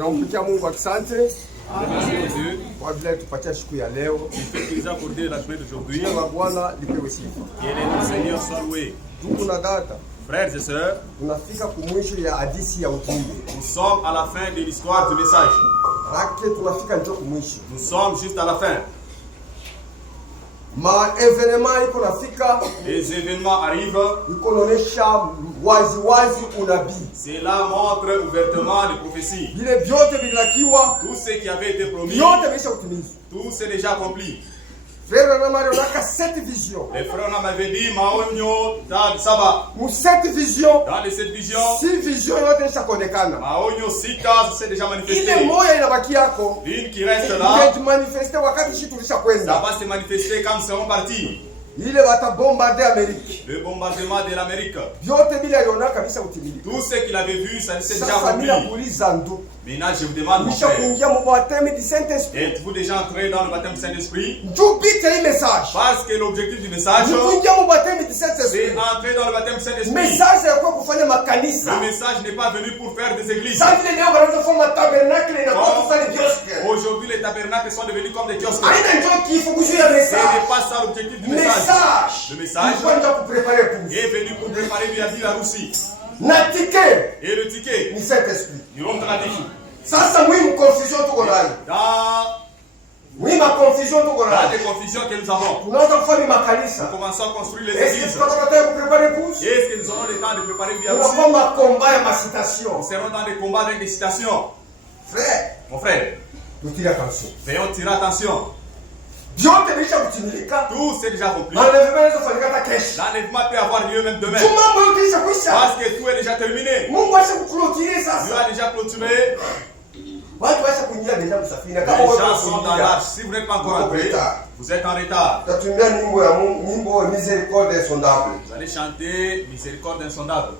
Tunampikia Mungu asante. Remercions Dieu. Kwa vile tupatia siku ya leo. Il nous a accordé la semaine d'aujourd'hui. Jina la Bwana lipewe sifa. Que le Seigneur soit loué. Ndugu na dada, Frères et sœurs, tunafika kumwisho ya hadithi ya ujumbe. nous sommes à la fin de l'histoire du message. Rake tunafika ndio kumwisho. Nous sommes juste à la fin. Ma evenement iko nafika, Les événements arrivent. iko naonesha wazi wazi unabii. Cela montre ouvertement les prophéties. Vile vyote vililakiwa, Tout ce qui avait été promis, vyote visha kutimizwa. tout c'est déjà accompli. Frère na Mario naka cette vision. Les frères m'avaient dit, Maonyo, Tad, Saba. Mu cette vision, Dans cette vision, si vision yote ishakonekana. Maonyo Sika s'est déjà Ile manifesté. moya inabaki yako. L'une qui reste là, Manifeste wakati shi tulisha ça kwenda. va se manifester quand nous serons partis. Ile watabombarde Amerika. Le bombardement de l'Amérique. Vyote bila yona kabisa utimili. Tout ce qu'il avait vu, ça s'est déjà Sasa accompli. mimi nakuuliza ndugu. Maintenant, je vous demande, mon Nisha frère, kuingia mu baptême du Saint-Esprit. êtes-vous déjà entré dans le baptême du Saint-Esprit? Njubite hii message. Parce que l'objectif du message, Kuingia mu baptême du c'est Saint-Esprit. entrer dans le baptême du Saint-Esprit. Message ya kwa kufanya makanisa. Le message n'est pas venu pour faire des églises. Sasa vile leo wanaanza kufanya tabernacle na kwa kufanya kiosque. Aujourd'hui, les tabernacles sont devenus comme des kiosques. Aina njoo kifo kuzuia Ce message. n'est pas ça l'objectif du message. Message. Le message Kwenda kuprepare pour. est venu pour préparer lui à dire la Russie. Na ticket Et le ticket, ni Saint-Esprit. nous rentrons la défi. Sasa muhimu confusion tuko nayo. Dans Muhimu confusion tuko nayo. les confusions que nous avons, Tunaanza kufanya makanisa. nous commençons à construire les Est-ce que églises. tutakuwa tayari kuprepare pour? Est-ce que nous aurons le temps de préparer lui à Tunakuwa Russie? makomba ya masitation. Nous serons dans des combats avec des citations. Frère, Mon frère, tutile attention. veillons tirer attention. Vyote visha kutimilika. Tout c'est déjà accompli. Enlèvement inaweza kufanyika hata kesho. L'enlèvement peut avoir lieu même demain. Tu mambo yote isha kuisha. Parce que tout est déjà terminé. Mungu acha kuclôturer Dieu sasa. a déjà clôturé. Watu wacha kuingia deja msafina Les kama wewe gens sont dans unakuingia. l'arche. Si vous n'êtes pas encore entré, vous êtes en retard. Tutatumia nyimbo ya Mungu, nyimbo miséricorde insondable. Vous allez chanter Miséricorde insondable.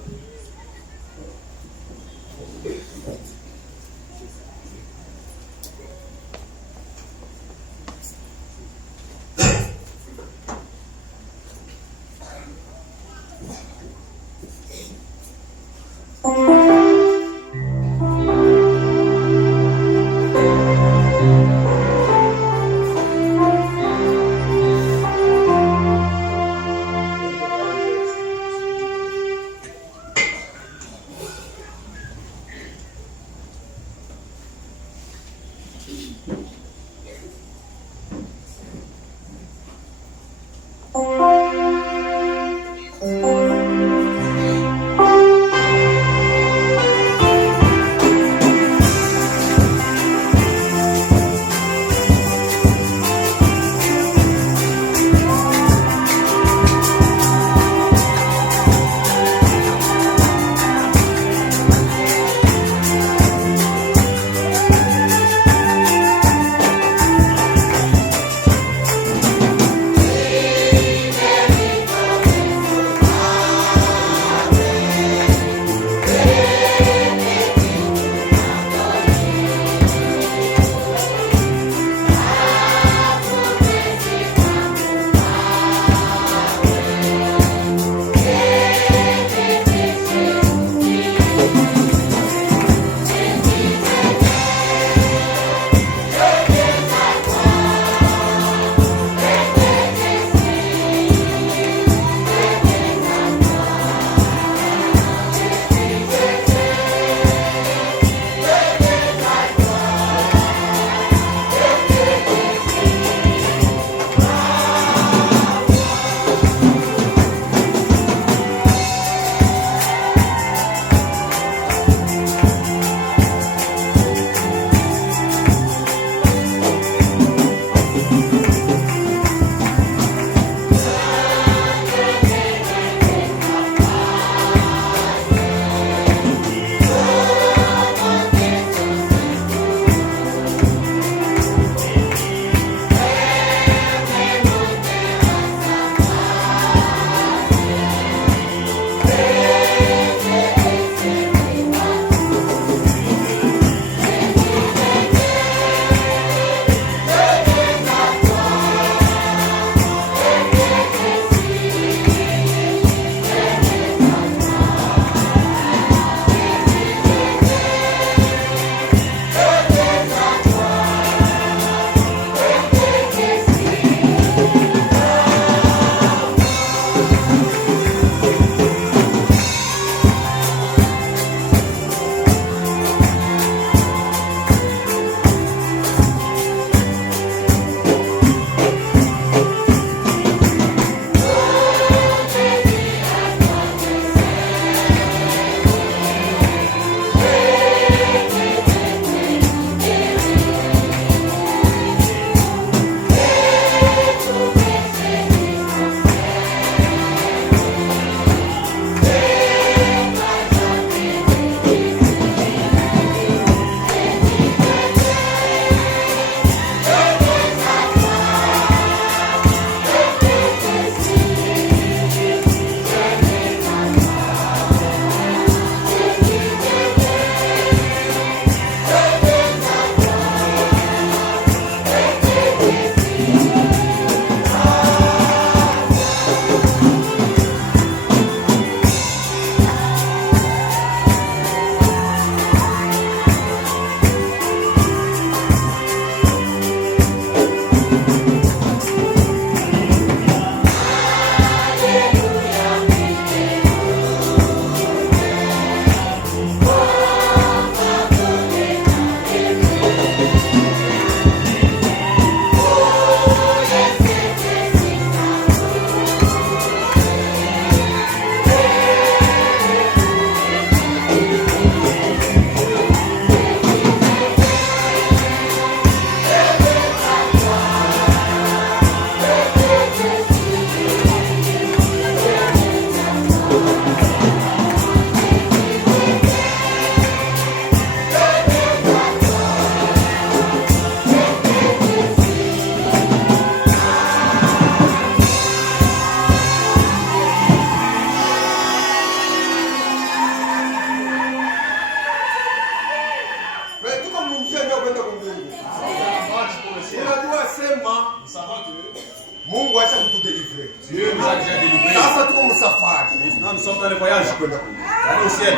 Mungu acha kutudelivrer. Dieu nous a déjà délivrés. Sasa tuko msafari. Maintenant, nous sommes dans le voyage. Allez au ciel.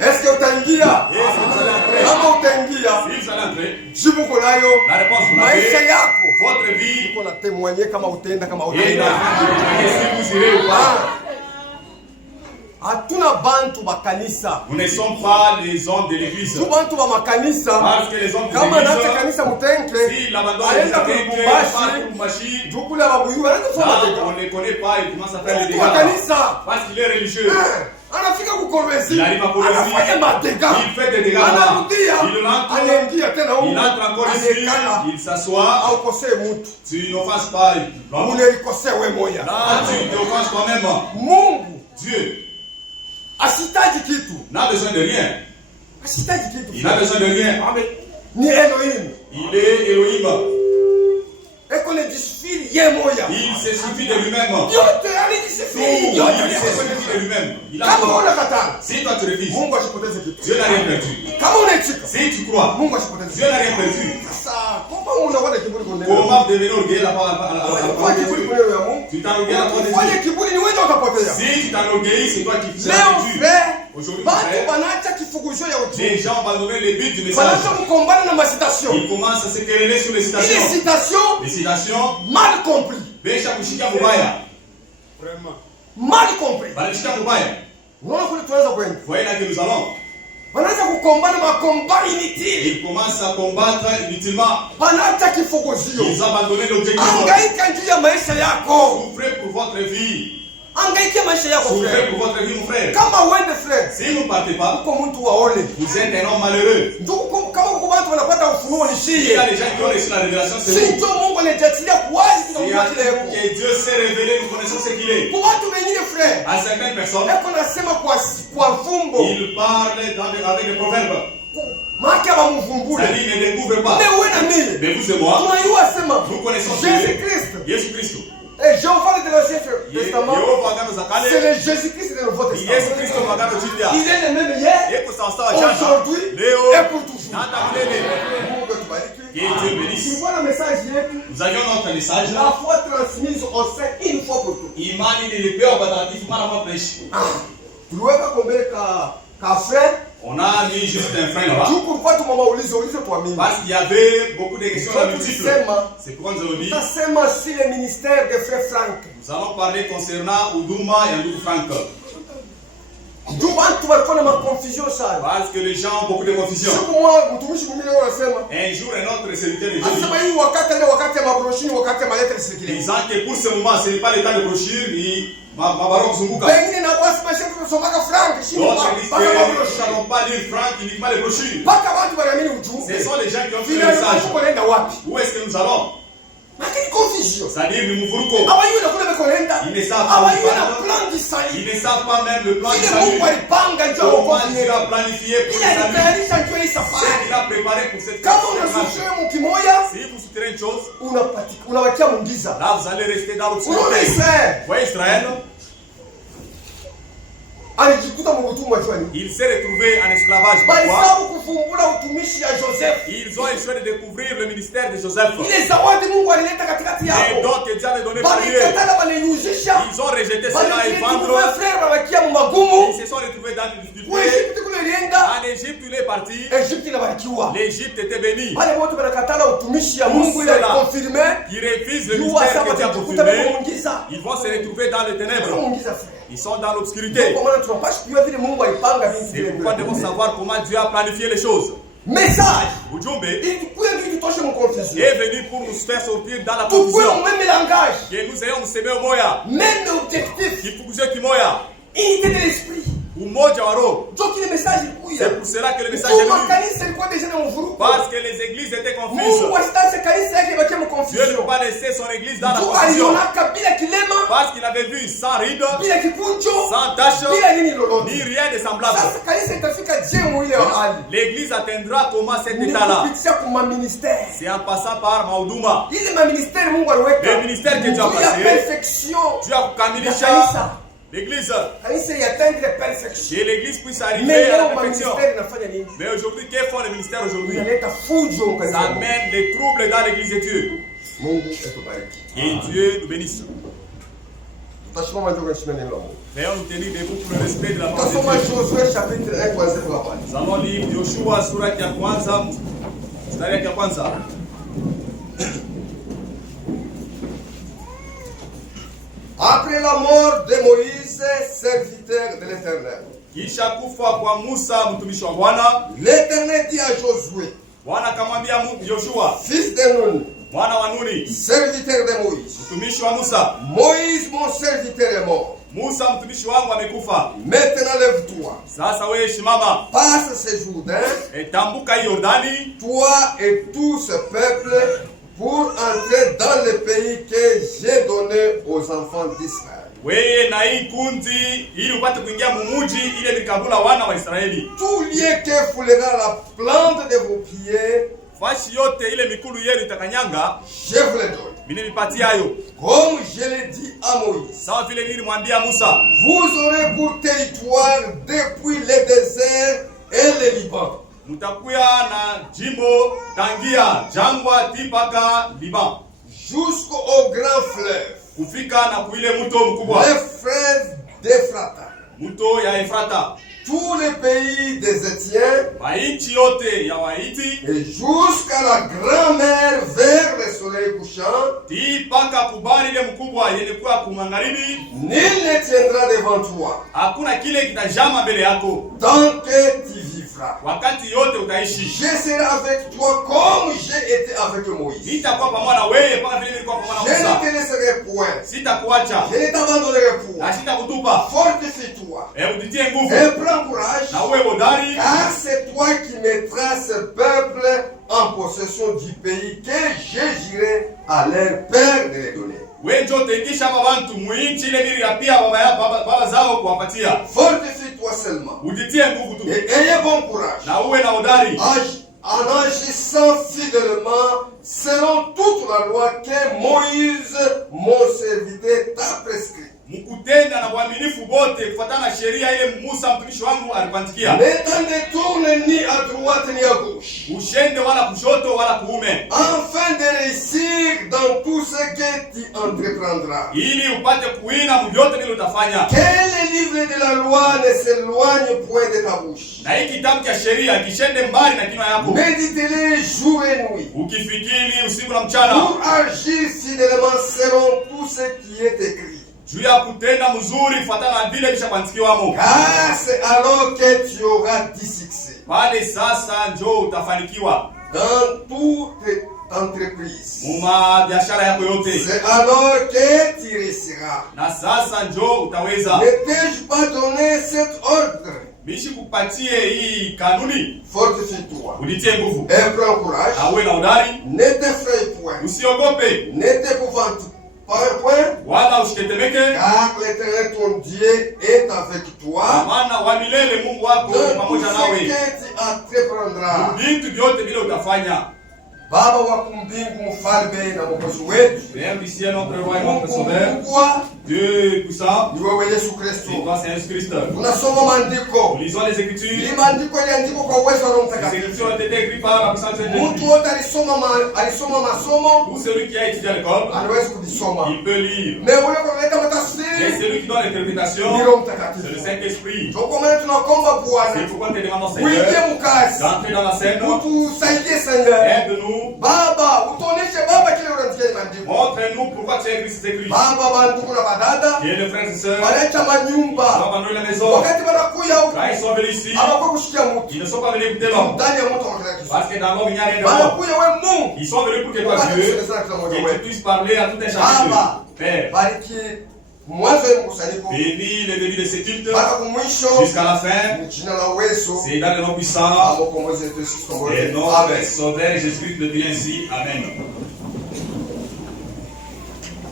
Est-ce que utaingia? Et si vous allez entrer, Kama utaingia, si vous allez entrer, jibu uko nayo. la réponse vous Maisha l'avez. yako Votre vie uko na témoigner kama utaenda kama et utaenda. si vous irez ou pas. Hatuna bantu bakanisa. Nous ne sommes pas les hommes de l'église. Tu bantu ba makanisa. Parce que les hommes de Kama naacha l'église, kanisa Mutenke, s'ils abandonnent aenda les Lubumbashi, jukule ababuyu anaenda kusoma là, teka. on ne les connaît pas, ils commencent à faire des Mtu wa dégâts. kanisa. Parce qu'il est religieux. Anafika kukolwezi. Il arrive à Kolwezi. Anafanya madega. Il fait des dégâts là-bas. Anarudia. Il rentre. Anaingia tena huko. Il entre encore ici. Anekala. Il s'assoit. Aukosee mtu. Tu n'offenses pas l'homme. Unaikosea wewe moja. Là, tu t'offenses toi-même. Mungu Dieu asitaji kitu. n'a besoin de rien. Asitaji kitu. Il n'a besoin de rien. Amen. Ni Elohim. Il est Elohim. Eko ne jisifiri ye moja. Il se suffit de lui-même. Yote alijisifiri. Il Yote se suffit de lui-même. Il a kama tout. unakataa, Si toi tu refuses, Mungu asipoteze kitu. Dieu n'a rien perdu. Kama unaitika, Si tu crois, Mungu asipoteze Dieu kitu. n'a rien perdu. Sasa kama unaona kiburi kwa neno. Comment devenir orgueilleux à Kwa la kiburi Dieu? kwa neno ya Mungu. Tu t'enorgueillis à la parole de Ukifanya Dieu. kiburi ni wewe utapotea. Si tu t'enorgueillis, c'est toi qui seras Leo perdu. frère, Aujourd'hui, bantu frère, banaacha kifuguzio ya ujumbe. les gens ont abandonné le but du message. Banaacha kukombana na masitasio. Ils commencent à se quereller sur les Ile citations. citation Les citations, mal compris. besha kushikia mubaya. Mal compris. Banashikia mubaya. Unaona kule tunaweza kwenda. Voyez là que nous allons. Wanaanza kukombana makomba inutile. Ils commencent à combattre inutilement. Banaacha kifuguzio. Ils ont abandonné l'objectif. Hangaika juu ya maisha yako. Souffrez pour votre vie. Hangaika maisha yako Souffrez frère. pour votre vie, mon frère. Kama uende frère, Si vous ne partez pas, uko mtu waole. vous êtes un homme malheureux. Ndugu kama uko watu wanapata ufunuo ni Il y shie. a des gens qui ont reçu la révélation, c'est Si vous. ndio Mungu anajatilia kuwazi C'est tunamjua à kile vous yako. que Dieu s'est révélé, nous connaissons ce qu'il est. Kwa watu wengine frère, À certaines personnes, eko nasema kwa vumbo. il parle avec des proverbes. Maki abamuvumbule. C'est-à-dire, il ne découvre pas. Mais wewe na mimi. Mais vous et moi, Tunajua sema nous connaissons Jésus-Christ. Jésus-Christ. Et Jean parle de l'Ancien Testament. Yehova agano za C'est kale, le Jésus-Christ de Nouveau ni Yesu Testament. Kristo wa agano jipya. Il est le même hier, Yeko sawasawa jana, aujourd'hui leo et pour toujours. na hata milele. Mungu atubariki. Que Dieu bénisse. Tulikuwa na message yetu, Nous avions notre message. la foi transmise au sein une fois pour toutes. Imani nilipewa watakatifu mara moja tunaishi. Tuliweka kombele ka frère. On a mis juste un frein là-bas. Juu kulikuwa tu mama ulizo tuamini. Parce qu'il y avait beaucoup de questions Sasa multiples. tulisema, C'est pourquoi nous allons dire, tutasema si le ministère de frère Frank. nous allons parler concernant Uduma et Ndugu Frank. Juu watu walikuwa na maconfusion sana. Parce que les gens ont beaucoup de confusion. Siku moja mtumishi mwingine anasema, Un jour, un autre serviteur de Dieu anasema dit, hii wakati ile wakati ya mabroshini, wakati ya maleta zisikilie. disant que pour ce moment, ce n'est pas le temps de brochure ni mabarok zunguka. Pengine na basi mashauri tunasomaka Frank, shini D'autres disent paka que nous mabroshini. n'allons pas lire Frank, uniquement les brochures. Paka watu wanaamini ujumbe. Ce sont les gens qui ont fait le Finalement message. tuko naenda wapi? Où est-ce que nous allons? Lakini confusion. C'est-à-dire, nous mouvuruko. Hawajui na kule bekonaenda. Ils ne savent pas Hawajui où na ils plan du salut. Ils ne savent pas même le plan du Ile Mungu salut. alipanga njoo Comment wokovu Dieu yetu. a planifié pour Ile le salut. alitayarisha njoo hii Ce safari. qu'il a préparé pour cette Kama marche. unasushia mkimoya, Si vous soutenez une chose, unabakia mungiza. là vous allez rester dans Unaona l'obscurité. Israel Voyez Israël, alijikuta mkutumwa jwani. il s'est retrouvé en esclavage. Pourquoi? Balisabu kufumbula utumishi ya Joseph. Ils ont essayé de découvrir le ministère de Joseph. Ile zawadi Mungu alileta katikati Et yao. donc Dieu avait donné par lui. Balikatala banayuzisha. Ils ont rejeté cela et Balikiwa vendre. frère babakia mu magumu. Ils se sont retrouvés dans une Kwa difficulté. Egypte kule ilienda. En Égypte, il est parti. Egypte inabarikiwa. L'Égypte était bénie. Wale wote wanakatala utumishi ya Mungu ile Cela. confirme. Qui refusent le Jua ministère sasa que Dieu a watajikuta confirmé, mungiza. ils vont se retrouver dans les ténèbres. Mungiza frère. Ils sont dans l'obscurité. Kwa maana tunapaswa kujua vile Mungu alipanga vitu C'est vile. pourquoi nous devons savoir comment Dieu a planifié les choses. Message. Ujumbe Ilikuwa ndio itoshe mu confusion. est venu pour nous faire sortir dans la Tukue confusion. mu même langage, Que nous ayons mseme umoya. même objectif, Kifukuzio kimoya. unité de l'esprit. Umoja wa roho. Donc ile message ilikuya. C'est pour cela que le message est Kwa venu. kanisa ilikuwa deja na mvuruko. Parce que les églises étaient confuses. Mungu asitaache kanisa yake ibakie mu Dieu ne confusion. peut pas laisser son église dans la Mungu confusion. alionaka bila kilema, Parce qu'il avait vu sans ride, bila kipunjo, sans tache, bila nini lolote. ni rien de semblable. Sasa kanisa itafika jemu ile hali. L'église atteindra comment cet Ni état-là? kupitia kwa ministère. C'est en passant par Mauduma. Ile ma ministère Mungu aliweka. Le ministère que Dieu a Juu ya passé. perfection. Dieu a kukamilisha Kanisa. l'église. Kanisa yatendre perfection. Que l'église puisse arriver Mais à la leo ma perfection. ministère inafanya nini? Mais aujourd'hui, que font les ministères aujourd'hui? Inaleta fujo mu Ça kanisa. amène des troubles dans l'église de Dieu. Mungu atubariki. Que Dieu nous bénisse. Tutasimama ndio kwa neno la Mungu. D'ailleurs, nous tenir debout pour le respect de la parole de Tutasoma Dieu. Josué chapitre 1 kuanzia kwa pale. Nous allons lire Joshua sura ya kwanza, mstari ya kwanza. Après la mort de Moïse, serviteur de l'Éternel, Kisha kufa kwa Musa mtumishi wa Bwana, l'Éternel dit à Josué, Bwana akamwambia Yoshua, fils de Nun, mwana wa Nuni, serviteur de Moïse, mtumishi wa Musa, Moïse mon serviteur est mort. Musa mtumishi wangu amekufa. Maintenant lève-toi, Sasa wewe shimama, passe ce Jourdain, tambuka Yordani, toi et tout ce peuple, pour entrer dans le pays que j'ai donné aux enfants d'Israël. wewe na hii kundi, ili upate kuingia mumuji ile nilikabula wana wa Israeli. Tout lieu que foulera la plante de vos pieds, Fashi yote ile mikulu yenu itakanyanga, je vous le donne. mimi nipatie hayo. Comme je l'ai dit à Moïse, Sawa vile nilimwambia Musa, vous aurez pour territoire depuis le désert et le Liban, mutakuya na jimbo tangia jangwa tipaka Liban, jusqu'au grand fleuve, kufika na kuile mto mkubwa, le fleuve d'Ephrata. mto ya Efrata, Tout le pays des Étiens mainchi yote ya Waiti, et jusqu'à la grand-mer vers le soleil couchant, tipaka kubali ile mkubwa yenye kuwa kumagharibi. nul ne tiendra devant toi Hakuna kile kitajama mbele yako, tant que tu vivras. wakati yote utaishi. Je serai avec toi comme j'ai été avec Moïse. Nitakuwa pamoja na wewe kama vile nilikuwa pamoja Je na ne Musa. te laisserai point. Sitakuacha Je ne t'abandonnerai point. na sitakutupa. Fortifie-toi Ujitie nguvu et prends courage, na uwe hodari, car c'est toi qui mettras ce peuple en possession du pays que je jurai à leur père de les donner. wewe ndio utaingisha hapa watu muinchi ile niliyapia baba zao kuwapatia. Fortifie-toi seulement Ujitie nguvu tu et ayez bon courage na uwe na hodari, en agissant fidèlement selon toute la loi que Moïse, mon serviteur, t'a prescrit. mkutenda na uaminifu bote kufuatana na sheria ile Musa mtumishi wangu alipandikia. Ne t'en détourne ni à droite ni à gauche, Ushende wala kushoto wala kuume, afin de réussir dans tout ce que tu entreprendras. ili upate kuina mvyote vile utafanya. Que le livre de la loi ne s'éloigne point de ta bouche. Na hii kitabu cha sheria kishende mbali na kinywa yako, Médite-le jour et nuit, ukifikiri usiku na mchana, pour agir fidèlement selon tout ce qui est écrit. juu ya kutenda mzuri kufuatana na vile vishapandikiwamo. Car c'est alors que tu auras du succès Pale sasa njoo utafanikiwa dans toute entreprise. muma biashara yako yote, C'est alors que tu réussiras. na sasa njoo utaweza. Ne t'ai-je pas donné cet ordre? Mishi kupatie hii kanuni, Fortifie-toi ulitie nguvu et prends courage. na uwe na udari, Ne t'effraie point, usiogope ne t'épouvante pas point, wala usitetemeke, car l'Éternel ton Dieu est avec kwa toi maana wa milele Mungu wako dans tout pamoja ce nawe que tu entreprendras. vitu vyote vile utafanya. Baba wa kumbingu, mfalme na mwokozi wetu, Père du ciel, notre roi et notre Mungu sauveur, mkubwa, Dieu puissant, ni wewe Yesu Kristo. c'est toi, c'est Jésus-Christ. Tunasoma maandiko. Nous lisons les Écritures. Hii maandiko iliandikwa kwa uwezo wa Roho Les Mtakatifu. Écritures ont été écrites par la puissance de Mtu Dieu. wote alisoma masomo Ou celui qui a étudié à l'école, anaweza kuvisoma. il peut lire. Na ule kuleta Mais matafsiri celui qui donne l'interprétation, ni Roho c'est le Mtakatifu. Saint-Esprit. Ndio kwa maana tunakomba C'est Bwana pourquoi nous te demandons, uingie Seigneur, mkazi, d'entrer dans la scène, utusaidie Seigneur. aide-nous, Baba, utuoneshe Baba kile unaandikia maandiko. montre-nous pourquoi tu as écrit ces écrits. Baba, bandugu na badada Et les frères et sœurs, wanaita manyumba, nous abandonnons la maison. wakati wanakuya huku Quand ils sont venus ici, hawakuwa kushikia mtu ils ne sont pas venus écouter l'homme. ndani ya mtu wa Kristo. Parce que dans l'homme, il n'y a rien de bon. Wanakuya we Mungu Ils sont venus pour que toi, upate Dieu, kusemezana kila mmoja que tu wetu. puisses parler à tout un chacun. Baba, Père, bariki mwanzo wa mkusanyiko bénis le début de ce culte mpaka kumwisho, jusqu'à la fin. jina la uwezo C'est dans le nom puissant na mwokozi wetu Yesu Kristo. et notre Amen. Sauveur Jésus-Christ le dit ainsi. Amen.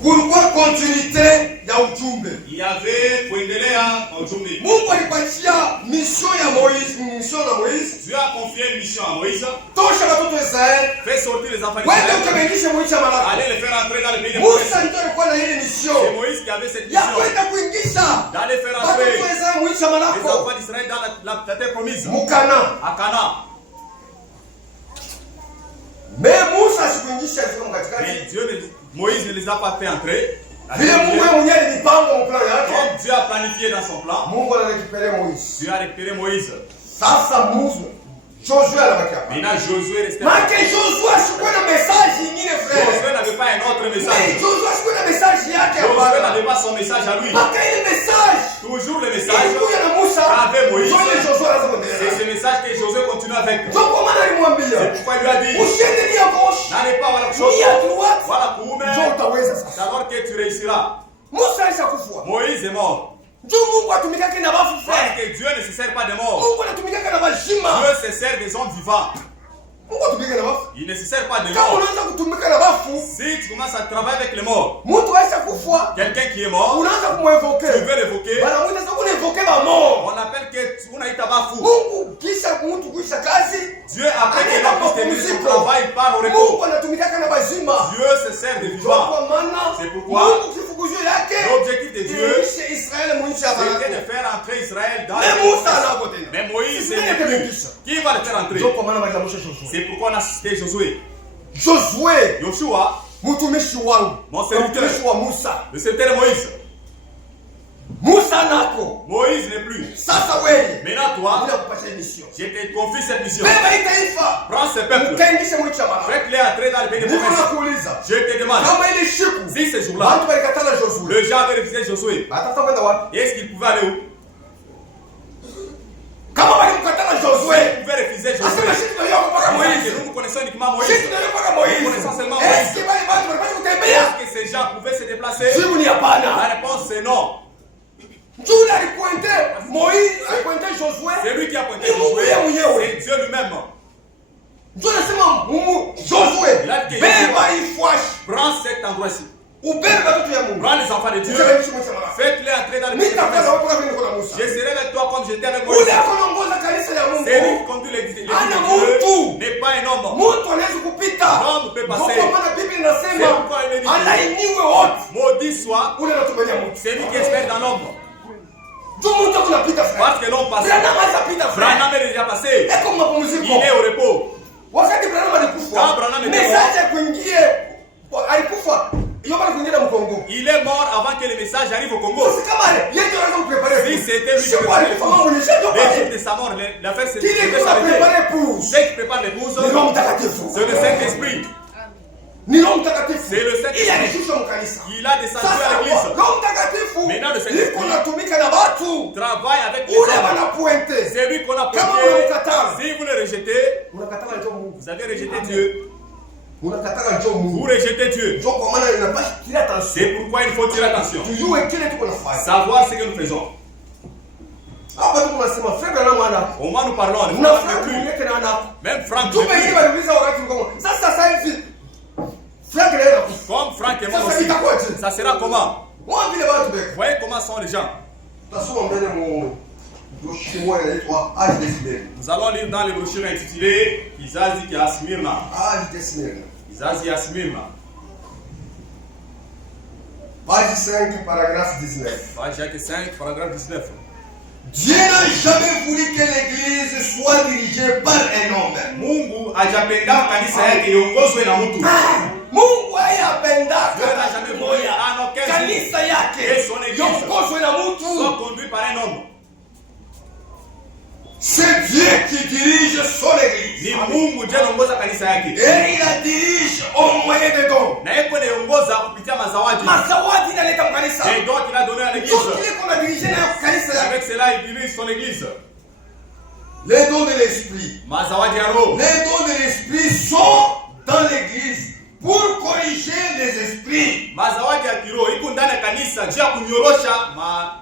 Kulikuwa continuité ya ujumbe. Il y avait kuendelea na ujumbe. Mungu alipatia mission ya Moïse, mission na Moïse. Dieu a confié une mission à Moïse. Tosha watoto wa Israeli. Fais sortir les enfants Wende d'Israël. ukabengishe Moïse malako. Allez les faire entrer dans le pays de Moïse. Musa ndio alikuwa na ile mission C'est Moïse qui avait cette ya mission. kwenda kuingisha D'aller faire watoto entrer wa Israeli Moïse les malako enfants d'Israël dans la terre promise. mukana. À Cana. Mais Musa kuingisha Israeli katikati. Mais Moïse ne les a pas fait entrer. Vile Mungu yeye mwenyewe alipanga plan yake. Comme Dieu a planifié dans son plan, Mungu anarekipelea Moïse. Dieu a récupéré Moïse. Sasa Musa Josué anabaki hapa. Maintenant Josué restait. Maana Josué asikuwa na message nyingine frère. Josué n'avait pas un autre Mais message. Josué asikuwa na message yake Josué hapa. n'avait pas son message à lui. Maana ile message Toujours le message ilikuja na Musa. avec Moïse. Josué Josué anasema C'est ce message que Josué continue avec. Donc kwa maana alimwambia, C'est pourquoi il lui a dit, usiende ni ya gauche, n'allez pas voilà ni ya droite. voilà kuume, Ndio utaweza sasa. c'est alors que tu réussiras. Musa alishakufa. Moïse est mort. Ndio Mungu atumikake na wafu Parce frère. que Dieu ne se sert pas des morts. Mungu anatumikaka na wazima. Dieu se sert des hommes vivants. Mungu atumikake na wafu. Il ne se sert pas des Kama morts. unaanza kutumika na wafu, Si tu commences à travailler avec les morts, mtu aisha kufa, quelqu'un qui est mort, unaanza tu kumwevoke. veux l'évoquer, Wanamuita sasa unaevoke ba mort. on appelle que unaita bafu. Mungu kisha mtu kuisha kazi, Dieu, après qu'il a pu terminer son travail, il part au repos. Mungu anatumikaka na wazima. Dieu se sert des vivants. Kwa maana C'est pourquoi Mungu kifukuzio yake l'objectif de Dieu, ilishe Israeli mwinchi ya c'était baraka. de faire entrer Israël dans Mais le Musa anako tena. Mais Moïse C'est n'est ce plus. que Qui va le faire entrer? Ndio kwa maana waliamsha Josué. C'est pourquoi on a cité Josué. Josué, Yoshua, mtumishi wangu, Mon serviteur. mtumishi wa Musa. le serviteur de Moïse. Musa nako. Moïse n'est plus. Sasa wewe, Maintenant toi, ninakupatia mission. je te confie cette mission. Beba hii taifa. Prends ce peuple. Kaingisha mwinchi ya baraka. Faites-les entrer dans le pays de Niko promesse. nakuuliza. Je te demande, Kama ile siku si ce jour-là, watu walikatala Josué. le gens avaient refusé Josué, Batata kwenda wapi? est-ce qu'il pouvait aller où? Kama walimkatala Josué. Il pouvait refuser Asema Josué. sisi tunajua mpaka Nous, Moïse. nous connaissons uniquement Moïse. Sisi tunajua mpaka Moïse. Nous connaissons seulement Moïse. Est-ce que wale watu walipaswa kutembea? Est-ce que ces gens pouvaient se déplacer? Jibu ni hapana. La réponse c'est non. Jule alipointe Moïse, alipointe Josué. C'est lui qui a pointé Ni Mungu Josué. yeye mwenyewe. C'est Dieu lui-même. Ndio anasema Josué, Là-dessus. beba hii fwashi, Prends cet endroit-ci. ubebe watoto ya Mungu. Prends les enfants de Dieu. Uteremshe mwinchi ya baraka. Faites-les entrer dans le pays de Nitakwenda promesse. wapi kama niko na Musa? Je serai avec toi comme j'étais avec Moïse. Ule akonaongoza kanisa ya Mungu. C'est lui qui conduit l'église de Ana Dieu. mtu. N'est pas un homme. Mtu anaweza kupita. L'homme peut passer. Ndio kwa maana Biblia inasema C'est pourquoi il est dit, alainiwe wote. maudit soit Ule anatumania mtu. c'est lui qui espère dans l'homme. Ndio mtu kunapita frère. Parce que l'homme passe. Branham hajapita frère. Branham est déjà passé. Eko mapumziko. Il est au repos. Wakati Branham alikufa. Quand Branham était Message kuingie alikufa. Yoba kuingia na Mkongo. Il est mort avant que le message arrive au Congo. Sasa kama yeye ndio anaweza kuprepare. Si c'était lui qui Sio préparait alikufa mambo ni l'épouse, shendo les jours pale. de sa mort, l'affaire s'est Kile s'est kuna arrêtée. prepare pour. Ceux qui préparent l'épouse, Ni Roho Mtakatifu. c'est le Saint-Esprit. Ni Roho Mtakatifu. C'est le Saint-Esprit. Ili alishusha mkanisa. Il a descendu à Sasa l'église. Roho Mtakatifu. Maintenant, le Saint-Esprit. Iko natumika na watu. Travaille avec les Ule hommes. wanapointe. C'est lui qu'on a Kama pointé. unamkataa. Si vous le rejetez, Unakatala njoo Mungu. vous avez rejeté Dieu. Unakatala njoo Mungu. Vous rejetez Dieu. Njoo kwa maana inapaswa tirer attention. C'est pourquoi il faut tirer attention. Tujue kile tuko nafanya. Savoir ce que nous faisons. Hapa tuko nasema frère Branham ana. Au moins nous parlons, ne Na parlons frère plus. mwingine na ana. Même Franck, Tume hii waliuliza wakati mkomo. Sasa hivi frère Branham. comme Franck est mort Sasa aussi, itakuwaje? ça sera comment? Moi vile watu beka. Vous voyez comment sont les gens. Tasoma mbele mu document inaitwa Age de Smyrna. Nous allons lire dans les brochures intitulées Kizazi kia Smyrna. Age de Smyrna. Kizazi ya Smyrna. Page 5, paragraphe 19. Page Jacques 5, paragraphe 19. Dieu n'a jamais voulu que l'église soit dirigée par un homme. Mungu hajapenda kanisa yake iongozwe na mtu. Mungu hayapenda Dieu n'a jamais voulu en aucun kanisa jour yake et son église iongozwe na mtu. soit conduit par un homme. C'est Dieu qui dirige son église. Ni Mungu ndiye anaongoza kanisa yake. Et il la dirige au moyen des dons. Na yeye ndiye anaongoza kupitia mazawadi. Mazawadi inaleta kanisa. Et donc il a donné à l'église. Tout kile qu'on a dirigé na kanisa yake. Avec cela il dirige son église. Les dons de l'esprit. Mazawadi ya roho. Les dons de l'esprit sont dans l'église pour corriger les esprits. Mazawadi ya kiroho iko ndani ya kanisa juu ya kunyorosha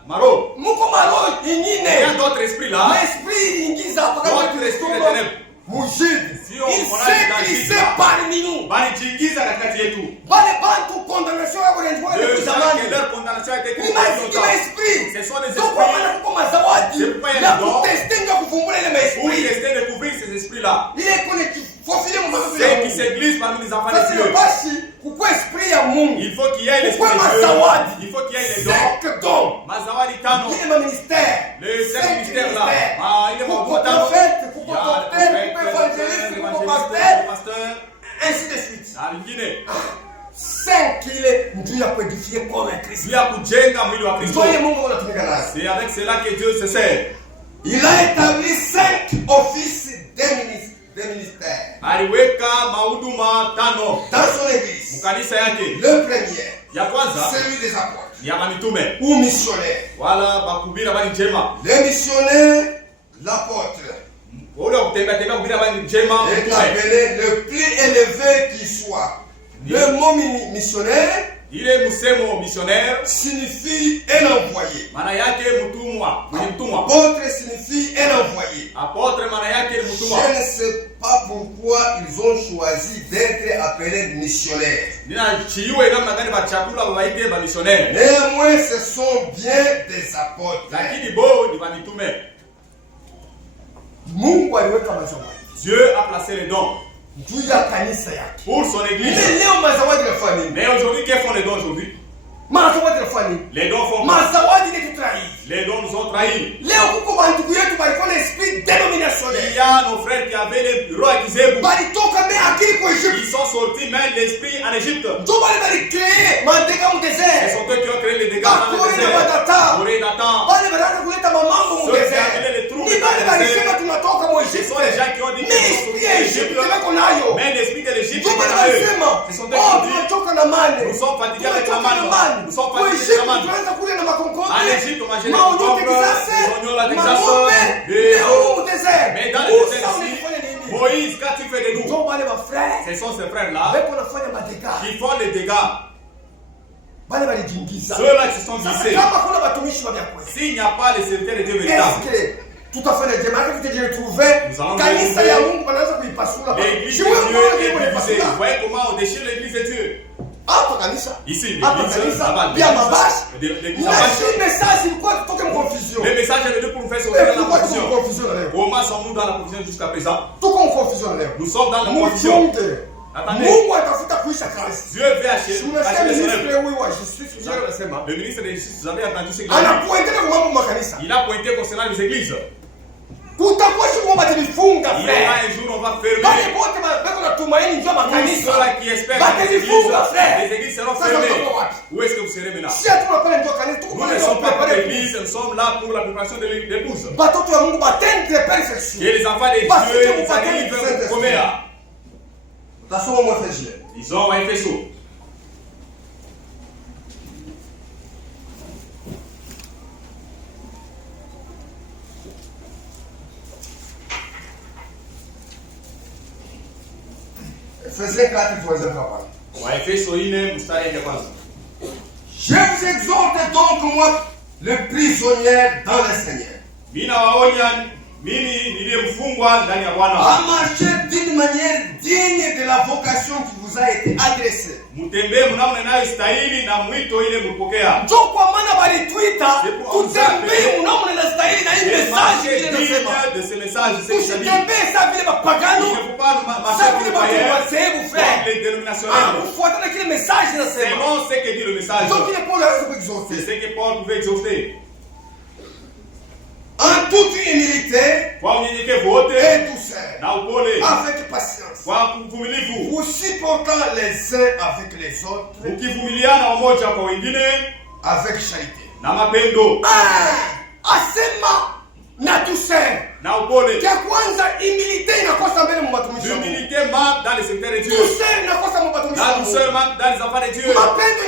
maroho. Muko maroho Il y a nyingine. d'autres esprits là. L'esprit ingiza hapa kama D'autres esprits de tumesoma. ténèbres. Mujidi. Sio Il mkonaji s'est na glissé shida. parmi nous. Balijiingiza katikati yetu. Wale bantu condamnation yao ndio Le ndio gens zamani. que leur condamnation a été Ni écrite masikio longtemps. esprit. Ce sont les Donc kwa maana esprits kuko mazawadi C'est pourquoi il y a ya des dons. kuteste ndio kuvumbura ile pour maesprit. tester de découvrir ces esprits-là. Ile kone kifofile mu masomo Ceux ya qui Mungu. s'églissent parmi les enfants de Sasa Dieu. basi kuko esprit ya Mungu. Il faut qu'il y ait l'esprit Pourquoi de Dieu. mazawadi? Il faut qu'il y ait les dons. 5 dons. Mazawadi tano. Ile ma ministère. Le 5 ministères là. Il est Kuko mon tano. prophète, Il kuko y a docteur, kuko le évangéliste, kuko l'évangéliste, pasteur, le pasteur. ainsi de suite. Dans ingine 5 ile ndio ya kuedifier comme Christ. ya kujenga mwili wa Kristo. Ndio Mungu anatumika nayo. C'est avec cela que Dieu se sert. Il a établi 5 offices des ministères. Aliweka mahuduma 5 dans son église. mkanisa yake. Le premier, Ya kwanza celui des apôtres ya mitume ou missionnaires. wala bakubira bali njema. Les missionnaires, l'apôtre Wale kutembea kubira bali njema est mtume. appelé le plus élevé qui soit. Le mot missionnaire Ile msemo missionnaire signifie un envoyé. maana yake mtumwa, ni mtumwa. Apôtre signifie un envoyé. Apotre maana yake ni mtumwa. Je ne sais pas pourquoi ils ont choisi d'être appelés missionnaires. Nina chiwe namna gani ba chakula waite ba missionnaire. Néanmoins, ce sont bien des apôtres. Lakini bo ni ba mitume. Mungu aliweka mazawadi Dieu a placé les dons juu ya kanisa yake. pour son église. Leo mazawadi yanafanya nini? Mais aujourd'hui, qu'est-ce font les dons aujourd'hui? Mazawadi yanafanya nini? Les dons font Mazawadi ni tutrahi. Les dons nous ont trahis. Leo kuko bandugu yetu balikuwa na esprit Il dénominationnel. y a nos frères qui avaient les rois qui Zébu. Balitoka mais akili kwa Egypte. Ils sont sortis même l'esprit en Égypte. Ndio bale balicree mandeka mu Ce désert. sont eux qui ont créé les dégâts dans le désert. Corée d'Atan. Bale banaanza kuleta mamambo mu Ceux qui désert. avaient les troubles Ni bale dans le balisema désert. tunatoka mu Ce Egypte. sont les gens qui ont dit Mais qu'ils sont esprit sortis ya d'Égypte. Egypte tebeko nayo. Mais l'esprit de l'Égypte Ndio est bale dans eux. balisema, Ce sont eux oh qui ont dit tunatoka na mane. nous sommes fatigués avec la Tunatoka na manne. mane. Nous sommes Mu fatigués avec Egypte la manne. tunaanza kule na makonkote. En Égypte, on mangeait les Maonyo concombres, Texas. les oignons la Texas, Mangombe. des Leo veaux. mu désert. Mais dans le Musa désert ici, unafanya nini? Moïse, qu'as-tu fait de nous? Ndio bale ba frère. Ce sont ces frères-là Beko nafanya madeka. qui font les dégâts. Bale balijingiza. Ceux-là qui sont Sasa glissés. kama kuna batumishi wa kweli. S'il n'y a pas les serviteurs de Dieu véritables, Est-ce que tutafanya jema yake tutajiretrouver Nous allons kanisa retrouver ya Mungu wanaanza kuipasula. l'église Si de wewe Dieu unaona est kile divisée. Vous unapasula. voyez comment on déchire l'église de Dieu? Hapa kanisa. Ici, Hapa l'église kanisa là-bas, ya mabashi. l'église Na là-bas. si message ilikuwa tutoke mu confusion. Le message est venu pour nous faire sortir de la Tuko mu confusion. confusion leo. Comment sommes-nous dans la confusion jusqu'à présent? Tuko mu confusion leo. Nous sommes dans la confusion. Muchunge. Attendez. Mungu atafuta kuisha kazi. Dieu veut achever Unasikia son ministre œuvre. huyu wa justice ndio anasema. Le ministre de la Justice, vous avez entendu ce qu'il a dit? Anapoendelea kwa mambo makanisa. Il a pointé concernant les églises. Kutakuwa siku batilifunga Il y aura frère. un jour où on va Bale fermer. bote bako na tumaini njoo Tous makanisa. ceux-là qui espèrent que les Batilifunga frère. églises seront Sasa fermées. tutakuwa wapi? Où est-ce que vous serez maintenant? Si hatuna pale ndio kanisa tuko Nous pale ne sommes pas pour préparer l'église, nous sommes là pour la préparation de l'épouse. batoto ya Mungu batende perfection. Que les enfants de Parce Dieu, que ils vous partez arrivent du au Saint-Esprit. Coméa. Tasoma mu Efesie. Ils ont à Epheso. Efesiens 4 tuanze hapa. Wa Epheso 4 mstari wa kwanza. Je vous exhorte donc moi le prisonnier dans le Seigneur Mimi nawaonya mimi niliyemfungwa ndani ya Bwana. à marcher d'une manière digne de la vocation qui vous a été adressée. Mutembee mnamna inayostahili na mwito ile mpokea. Ndio kwa maana balituita tutembee mnamna inastahili na hii message ile inasema. De ce message, c'est ça dit. Usitembee saa vile mapagano. Il ne faut pas Saa marcher vile pour watu les wa païens, sehemu frère. les dénominationnels. Kufuatana kile message inasema. Selon ce que dit le message. Ndio kile Paul anaweza C'est kuexhorter. ce que Paul pouvait exhorter. En toute humilité Kwa unyenyekevu wote et douceur, na upole, avec patience, kwa uvumilivu, vous supportant les uns avec les autres, ukivumiliana wamoja kwa wengine avec charité. na mapendo Asema na douceur. na upole. Kia kwanza humilité inakosa mbele mu matumishi ya Mungu. L'humilité manque dans les secteurs de Dieu. Douceur inakosa mu matumishi ya La Mungu. douceur manque dans les enfants de Dieu. Mapendo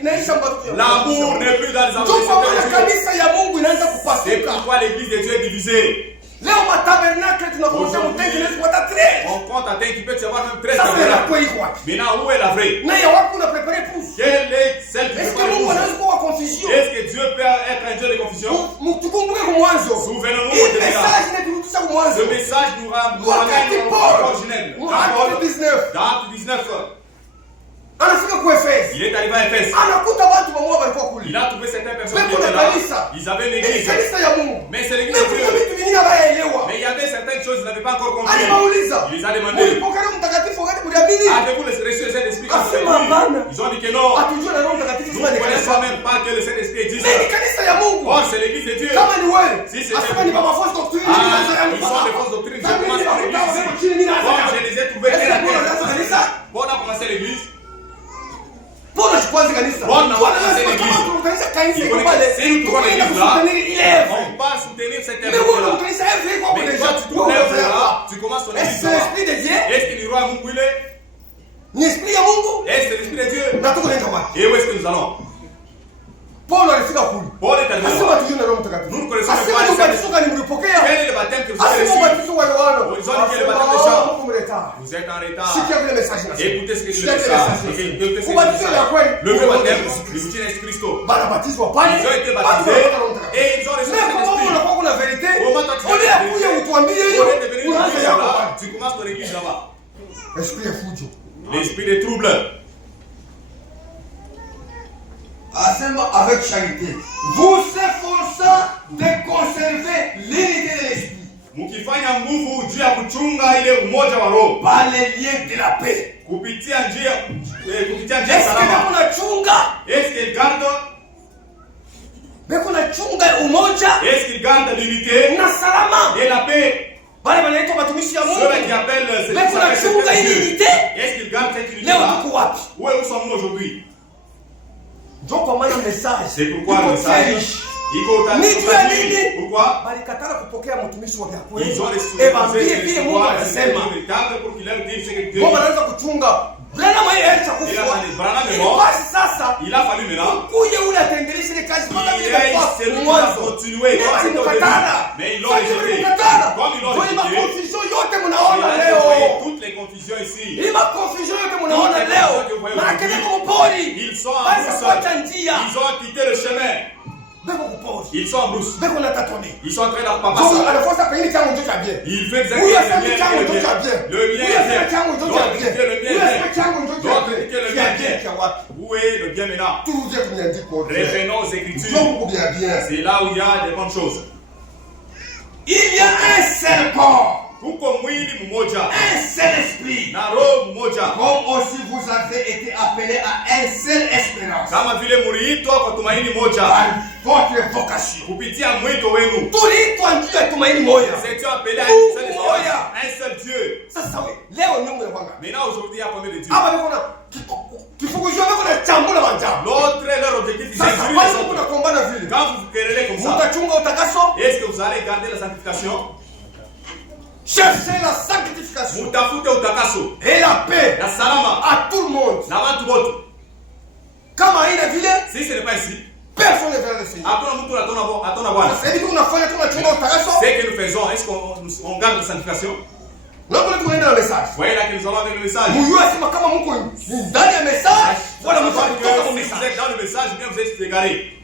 inaisha mu matumishi ya Mungu. L'amour n'est plus dans les enfants Ndio kwa maana de Dieu. kanisa ya Mungu inaanza C'est kupasuka. pourquoi l'église de Dieu est divisée. Leo matabernacle tunakuja mtengi na kupata 13. On compte atteint qu'il peut y avoir même 13 Sasa tabernacles. inakuwa iko wapi? Maintenant, où est la vraie? Na ya wapi una prepare pousse? Quelle est celle qui Est-ce prépare que Mungu l'épouse? anaweza kuwa confusion? Est-ce que Dieu peut être un Dieu de confusion? Mtukumbuke kwa mwanzo. Souvenons-nous Hii de cela. message inaturudisha kwa mwanzo. Ce message nous ramène Wakati au Paul, originel. mu Dans Acte Paul, 19, dans Acte 19, anafika kwa Efeso. il est arrivé à Éphèse. Anakuta watu pamoja walikuwa Il kule. a trouvé certaines personnes qui Pepo étaient na là. kanisa. Ils avaient une Ni église. kanisa ya Mungu. Mais c'est l'église Na de kuna Dieu. vitu vingine hawaelewa. Mais il y avait certaines choses qu'ils n'avaient pas encore compris. Alimauliza. Il les a demandé. Mulipokea Roho Mtakatifu wakati mliamini? Avez-vous reçu le Saint-Esprit quand vous Asema avez hapana. cru? Ils ont dit que non. Hatujua na Roho Mtakatifu Nous sema ne ni connaissons kanisa. même pas que le Saint-Esprit existe. Mais ni kanisa ya Mungu. Or, c'est l'église de Dieu. Kama ni wewe. Si c'est Asema vous. ni baba fausse doctrine. Ah, kanisa ya ils Mungu. sont des fausses doctrines. Je Kama commence ni par baba l'église. fausse doctrine, mimi naanza Comme kama. je les ai trouvés Est-ce que terre à Mungu anaanza terre. kanisa? Bon, on a commencé l'église. pale. Si nous trouvons Tunaenda l'église là, kusutenir ile œuvre. on va soutenir cette Mais œuvre wewe là. unakanisa œuvre iko hapo Mais déjà. toi, tu trouves l'œuvre là, tu commences ton Est-ce église que là. l'esprit de Dieu? Est-ce que le roi Mungu il est? Ni esprit ya Mungu? Est-ce que l'esprit de Dieu? Na tuko nenda wapi? Et où est-ce que nous allons? Paulo alifika kule. Paul est arrivé Asema là. tujue na Roho Mtakatifu. Nous connaissons le Asema Saint-Esprit. ubatizo gani mlipokea? Quel est le baptême que vous avez Asema reçu? ubatizo wa Yohana. Ils ont dit que le baptême de Jean. Mungu mleta. Vous êtes en retard. Sikia vile message nasema. Écoutez ce que dit Sikia le vile message. message nasema. Écoutez ce que dit Ubatizo le ya kweli. message. Le vrai baptême du Jésus-Christ. Banabatizwa pale. Ils ont été Watu baptisés wanapata Roho Mtakatifu. et ils ont reçu le Mais comment Saint-Esprit. unakuwa kuna verite? Comment toi tu Ole ya kuja utuambie hiyo. Au lieu de venir nous Unaanza dire yako là, pale. tu commences ton église là-bas. Esprit ya fujo. L'esprit de trouble. Asema avec charité. Vous s'efforçant de conserver l'unité de l'esprit. Mkifanya nguvu juu ya kuchunga ile umoja wa roho Par les liens de la paix. kupitia njia Est-ce que salama. unachunga? Est-ce qu'il garde Beko unachunga umoja Est-ce qu'il garde l'unité na salama. et la paix? Wale wanaitwa watumishi ya Mungu. Ceux qui appellent ces Beko unachunga hii unité. Est-ce qu'ils gardent cette unité Leo là? tuko wapi? Où sommes-nous aujourd'hui? Ndio kwa maana message. C'est pourquoi le message iko Ni juu ya nini? Pourquoi? Balikatala kupokea mtumishi wa kweli. Ils ont reçu Evambie vile Mungu anasema. pour qu'il leur dise ce que Dieu Mungu anaanza kuchunga. Brana mwenye acha Il a kufa. fallu Branham est Ili mort. basi sasa Il a fallu maintenant. kuje ule atendelishe ile kazi mpaka vile kwa C'est lui qui va mwanzo. continuer. Comme c'était au début. Mais ils l'ont rejeté. Comme ils l'ont Kwa rejeté, confusion yote il mnaona a leo. envoyé toutes les confusions ici. Hii makonfusion yote mnaona leo. Maana kupori. Ils sont en Basi brousse. kuacha njia. Ils ont quitté le chemin. Beko kupori. Ils sont en brousse. Beko natatone. Ils sont en train d'en Mungu passer. anafosa pengine changu ndio cha bien. Il fait Huyu exactement asema le changu mien ndio cha est bien. bien. Le mien Huyu est asema bien. changu ndio cha L'autre bien. dit que le mien Huyu est asema bien. changu ndio cha L'autre bien. dit que le Kia mien est bien bien. kia wapi? Où est le bien maintenant? Turudie kuniandiko. Revenons aux Écritures. Donc bien bien. C'est là où il y a des bonnes choses. Il y a un seul corps, Kuko mwili mmoja un seul esprit. na roho mmoja, Comme aussi vous avez été appelés à une seule espérance. kama vile muliitwa kwa tumaini moja Par votre vocation. kupitia mwito wenu. Tuliitwa njia ya tumaini moja. Nous étions appelés à Mungu une seule moja. espérance, un seul Dieu. Sasa we, leo nyungu kwanga. Maintenant aujourd'hui, il y a combien de dieux? Hapa niko na kifunguzio niko na chambula manjao. L'autre, leur objectif, c'est Sasa d'injurer kwani les kuna autres. kombana vile? Quand vous vous querellez comme ça, Mutachunga utakaso? est-ce que vous allez garder la sanctification? Cherchez la sanctification Mutafute utakaso et la paix na salama à tout le monde. na watu wote. Kama haina vile, Si ce n'est pas ici, personne ne verra le Seigneur. hatuna mtu atona Bwana. Sasa hivi tunafanya tunachunga utakaso. Ce que nous faisons, est-ce qu'on garde la sanctification? Na kuna tunaenda na message. Voyez là que nous allons avec le message. Mungu asema kama mko ndani ya message, wala Voilà, mko kutoka kwa si vous message. êtes dans le message, bien vous êtes égarés.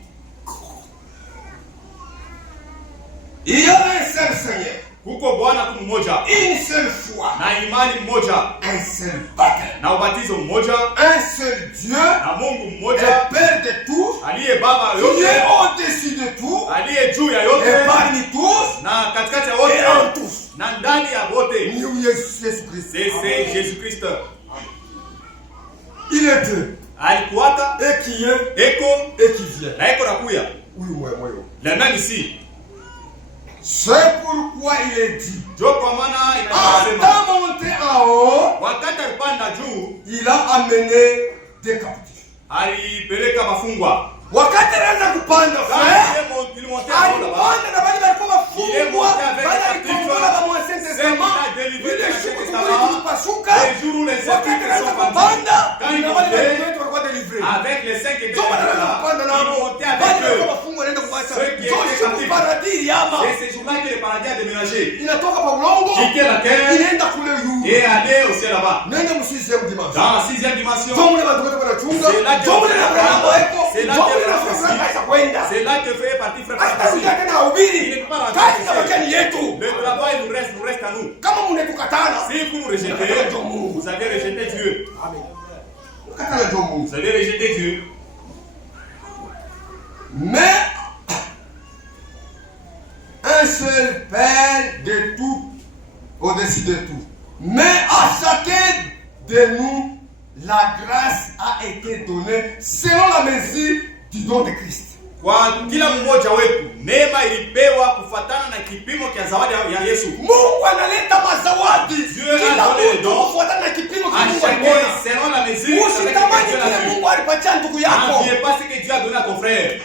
Il y a un seul Seigneur, Kuko Bwana tu mmoja une seule foi, na imani mmoja un seul baptême, na ubatizo mmoja un seul Dieu, na Mungu le mmoja Père de tous, aliye Baba qui yote, est au-dessus de tout, aliye juu ya et yote parmi tous, na katikati ya et wote en tous. na ndani ya wote. Ni Jésus-Christ. C'est Jésus-Christ. Il est Dieu, Alikuwaka, et qui est, eko et qui vient. na eko nakuya. Oui, moi. Le même ici. C'est pourquoi il est dit, Jo kwa maana en inasema étant monté en haut, wakati alipanda juu il a amené des captifs. alipeleka mafungwa. Wakati anaanza kupanda Quand frère, il montait là-bas, alipanda na bali walikuwa wafungwa, bali alikombola kama Ancien Testament. Ile siku tukuli kupasuka. les jours où les Wakati esprits anaanza sont partis, kupanda, quand na il wale montait wetu walikuwa delivrés. avec les 5 et 2 Ndio maana anaanza là, kupanda il nao. montait Bali avec eux. walikuwa wafungwa wanaenda kuacha. Ceux qui Ndio étaient siku captifs. paradis yama. Et c'est jour-là que le paradis a déménagé. Inatoka pa ulongo, Quitter la terre inaenda kule juu. et aller au ciel là-bas. Nenda mu 6e dimanche. Dans la 6e dimension, Ndio mle bantu wote wanachunga. C'est là que- Ndio mle na Abrahamu eko. C'est là Ndio que- mle na Abrahamu aisha kwenda. c'est là que fait partie frère Hata Francis. kuja tena hubiri. Il n'est pas rentré Kazi ici. na bakani yetu. Le travail nous reste à nous. Kama mnetukatana. Si vous nous rejetez, vous avez rejeté Dieu. Katana ndio Mungu. Vous avez rejeté Dieu. Mais un seul Père de tout, au-dessus de tout. Mais à chacun de nous, la grâce a été donnée selon la mesure du don de Christ. Kwa kila mmoja wetu neema ilipewa kufuatana na kipimo cha zawadi ya Yesu. Mungu analeta mazawadi. Dieu a Kila donné les mtu dons kufuatana na kipimo cha À Mungu chacun aliona. selon la mesure avec Usitamani laquelle Dieu kile l'a vu. Mungu alipatia ndugu yako. N'enviez pas ce que Dieu a donné à ton frère.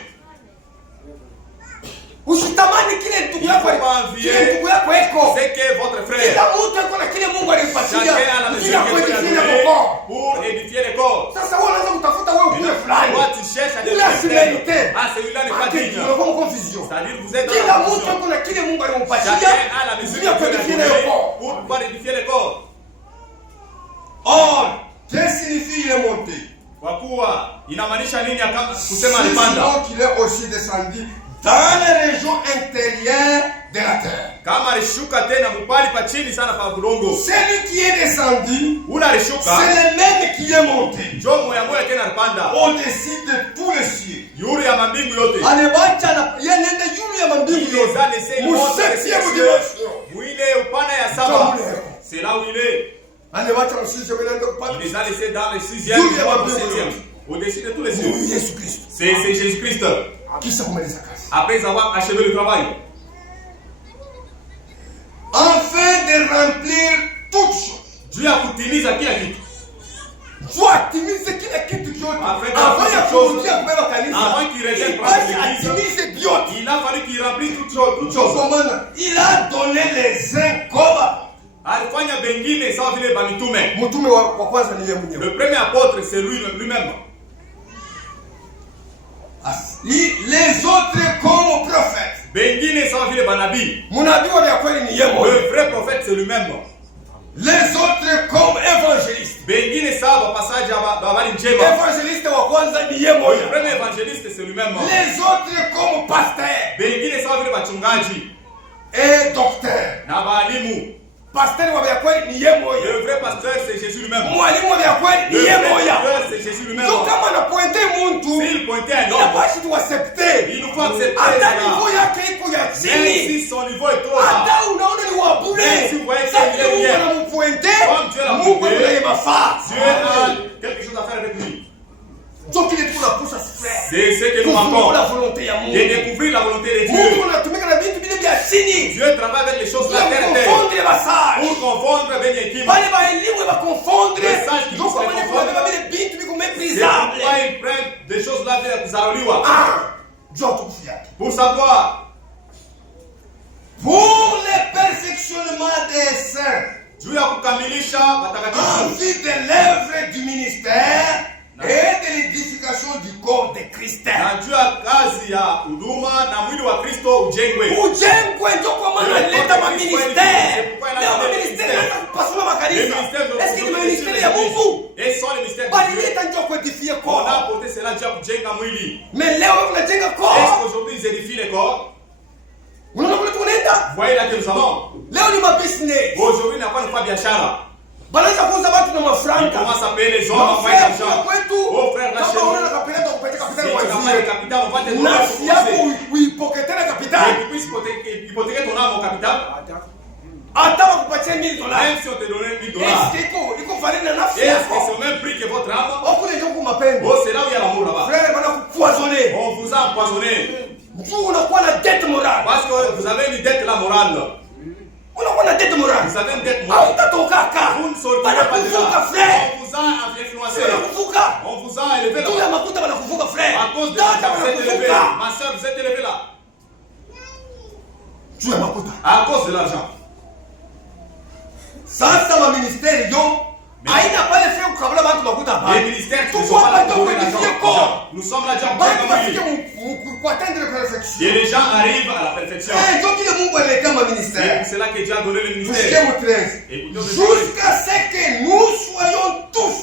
Usitamani kile ndugu yako eko. C'est que votre frère. Kila mtu eko na kile Mungu alimpatia. Chacun a la mission pour édifier le corps. Sasa wewe unaweza kutafuta wewe kule fulani. Toi tu cherches à devenir. Ah, celui-là n'est pas digne. Unakuwa confusion. C'est-à-dire vous êtes dans Kila la mtu confusion. eko na kile Mungu alimpatia. Chacun a la mission pour pouvoir édifier le corps. Or, qu'est-ce que signifie il est monté? Kwa kuwa inamaanisha nini kusema C'est alipanda? sinon qu'il est aussi descendu dans les régions intérieures de la terre. Kama alishuka tena mpali pa chini sana pa udongo. Celui qui est descendu, Ula alishuka. c'est le même qui est monté Njoo moya moya tena alipanda. au-dessus de tous les cieux. Yule ya mambingu yote. Anabacha na yenende yule ya mambingu yote. Septième dimension. Mwile upana ya saba. C'est là où il est. Anabacha na sisi yenende upana. Il les a laissés dans le 6e ou le 7e. Au-dessus de tous les cieux. Yesu Kristo. C'est Jésus-Christ. Kisha kumaliza kazi. Après avoir achevé le travail. Afin de remplir toutes choses. Juu ya kutimiza kila kitu. Atimize kila kitu chote. Avant ya kurudia kubeba kanisa. Avant qu'il revienne prendre l'église. Atimize vyote. Il a fallu qu'il remplisse toutes choses. Il a donné les uns comme Alifanya bengine sawa vile ba mitume. mtume wa kwanza ni yeye mwenyewe. Le premier apôtre c'est lui-même. Les autres comme prophètes. Bengine sawa vile banabii. Munabii wa kweli ni yeye mwenyewe. Le vrai prophète c'est lui-même. Les autres comme évangélistes. Bengine sawa passage ya habari njema. Évangéliste wa kwanza ni yeye Le mwenyewe. premier évangéliste c'est lui-même. Les autres comme pasteurs. Bengine sawa vile bachungaji Et docteurs. na baalimu. Pasteur wa kweli ni yeye mwenyewe. Le vrai pasteur c'est Jésus lui-même. Mwalimu wa kweli ni Le yeye vrai mwenyewe. pasteur c'est Jésus lui-même. Donc kama anapointe mtu, S'il pointait un il homme, pas tu accepter. il nous faut accepter Hata cela. niveau yake iko ya Même chini. si son niveau est trop bas. Hata unaona ni wa bure. Même si vous voyez Sasa qu'il est bien. unampointe, Comme Dieu l'a Mungu pointé, ndiye mafaa. Dieu a quelque chose à faire avec lui. Donc il est pour la pousse à se faire. C'est ce que nous Pour manquons. la volonté ya De Mungu. découvrir la volonté de Mungu Dieu. anatumika na vitu vile vya chini. Dieu travaille avec les choses de la terre. Confondre basage. Pour confondre avec l'équipe. Bale ba elimu ba confondre. Les sages qui Donc se kama ni confondent. kwa vile vitu viko C'est méprisable. pourquoi ils prennent des choses là de kuzarauliwa. Ah, Dieu tukufu yake. Pour savoir. Pour le perfectionnement des saints. Juu ya kukamilisha En watakatifu. vue de l'œuvre du ministère et de l'édification du corps de Christ. Na juu ya kazi ya huduma na mwili wa Kristo ujengwe. Ujengwe ndio kwa maana leta maministère. Leo maministère pasula makanisa. Est-ce que ni maministère ya Mungu? Et sont les mystères de Bali Dieu. leta ndio kwa édifier On a corps. apporté cela juu ya kujenga mwili. Mais leo unajenga Est-ce corps. qu'aujourd'hui ils édifient les corps? Unaona kule tunaenda? Voyez là que nous allons. Leo ni ma business. Aujourd'hui n'a pas de biashara. Banaanza kuuza watu na On mafranga. commence à payer les hommes en moins d'argent. Oh frère, lâchez Kama vous. unaona kapeleka kupeleka Si kapitali tu kwa n'as pas de hiyo. capital, on va te donner Nafsi yako uipoketele Et kapitali. tu puisses hypothéquer ton âme au capital. Hata wakupatie $1000. Même si on te donnait $1000. Est-ce que iko valide na nafsi Est-ce que yako? c'est au même prix que votre âme? Okule ndio kumapendo. Oh, c'est là où il y a l'amour là-bas. Frère bana kupoisonner. On vous a empoisonné. Ndio unakuwa na dette morale. Parce que vous avez une dette là morale. Unakuwa na dette morale. Vous avez une dette morale. Hautatoka. Vous ne sortirez pas de Banakuvuka là. frère. On vous a influencé. Banakuvuka. On vous a élevé Juu là. ya makuta banakuvuka frère. À cause de Dada ça, vous êtes élevé. banakuvuka. Ma soeur, vous êtes élevé là. Juu ya makuta. À cause de l'argent. Sasa ma ministère yo haina pale frère kukabula watu makuta hapa. Les ministères qui ne sont Tuko pas là hapa pour ndio donner kudifier l'argent. corps. Nous sommes là déjà pour Batu gagner. wafike ku atteindre la perfection. Et les gens arrivent à la perfection. Ndio kile Mungu alileta ma C'est ministère. pour cela que Dieu a donné le Tusikie ministère. mu 13. Jusqu'à ce que nous soyons tous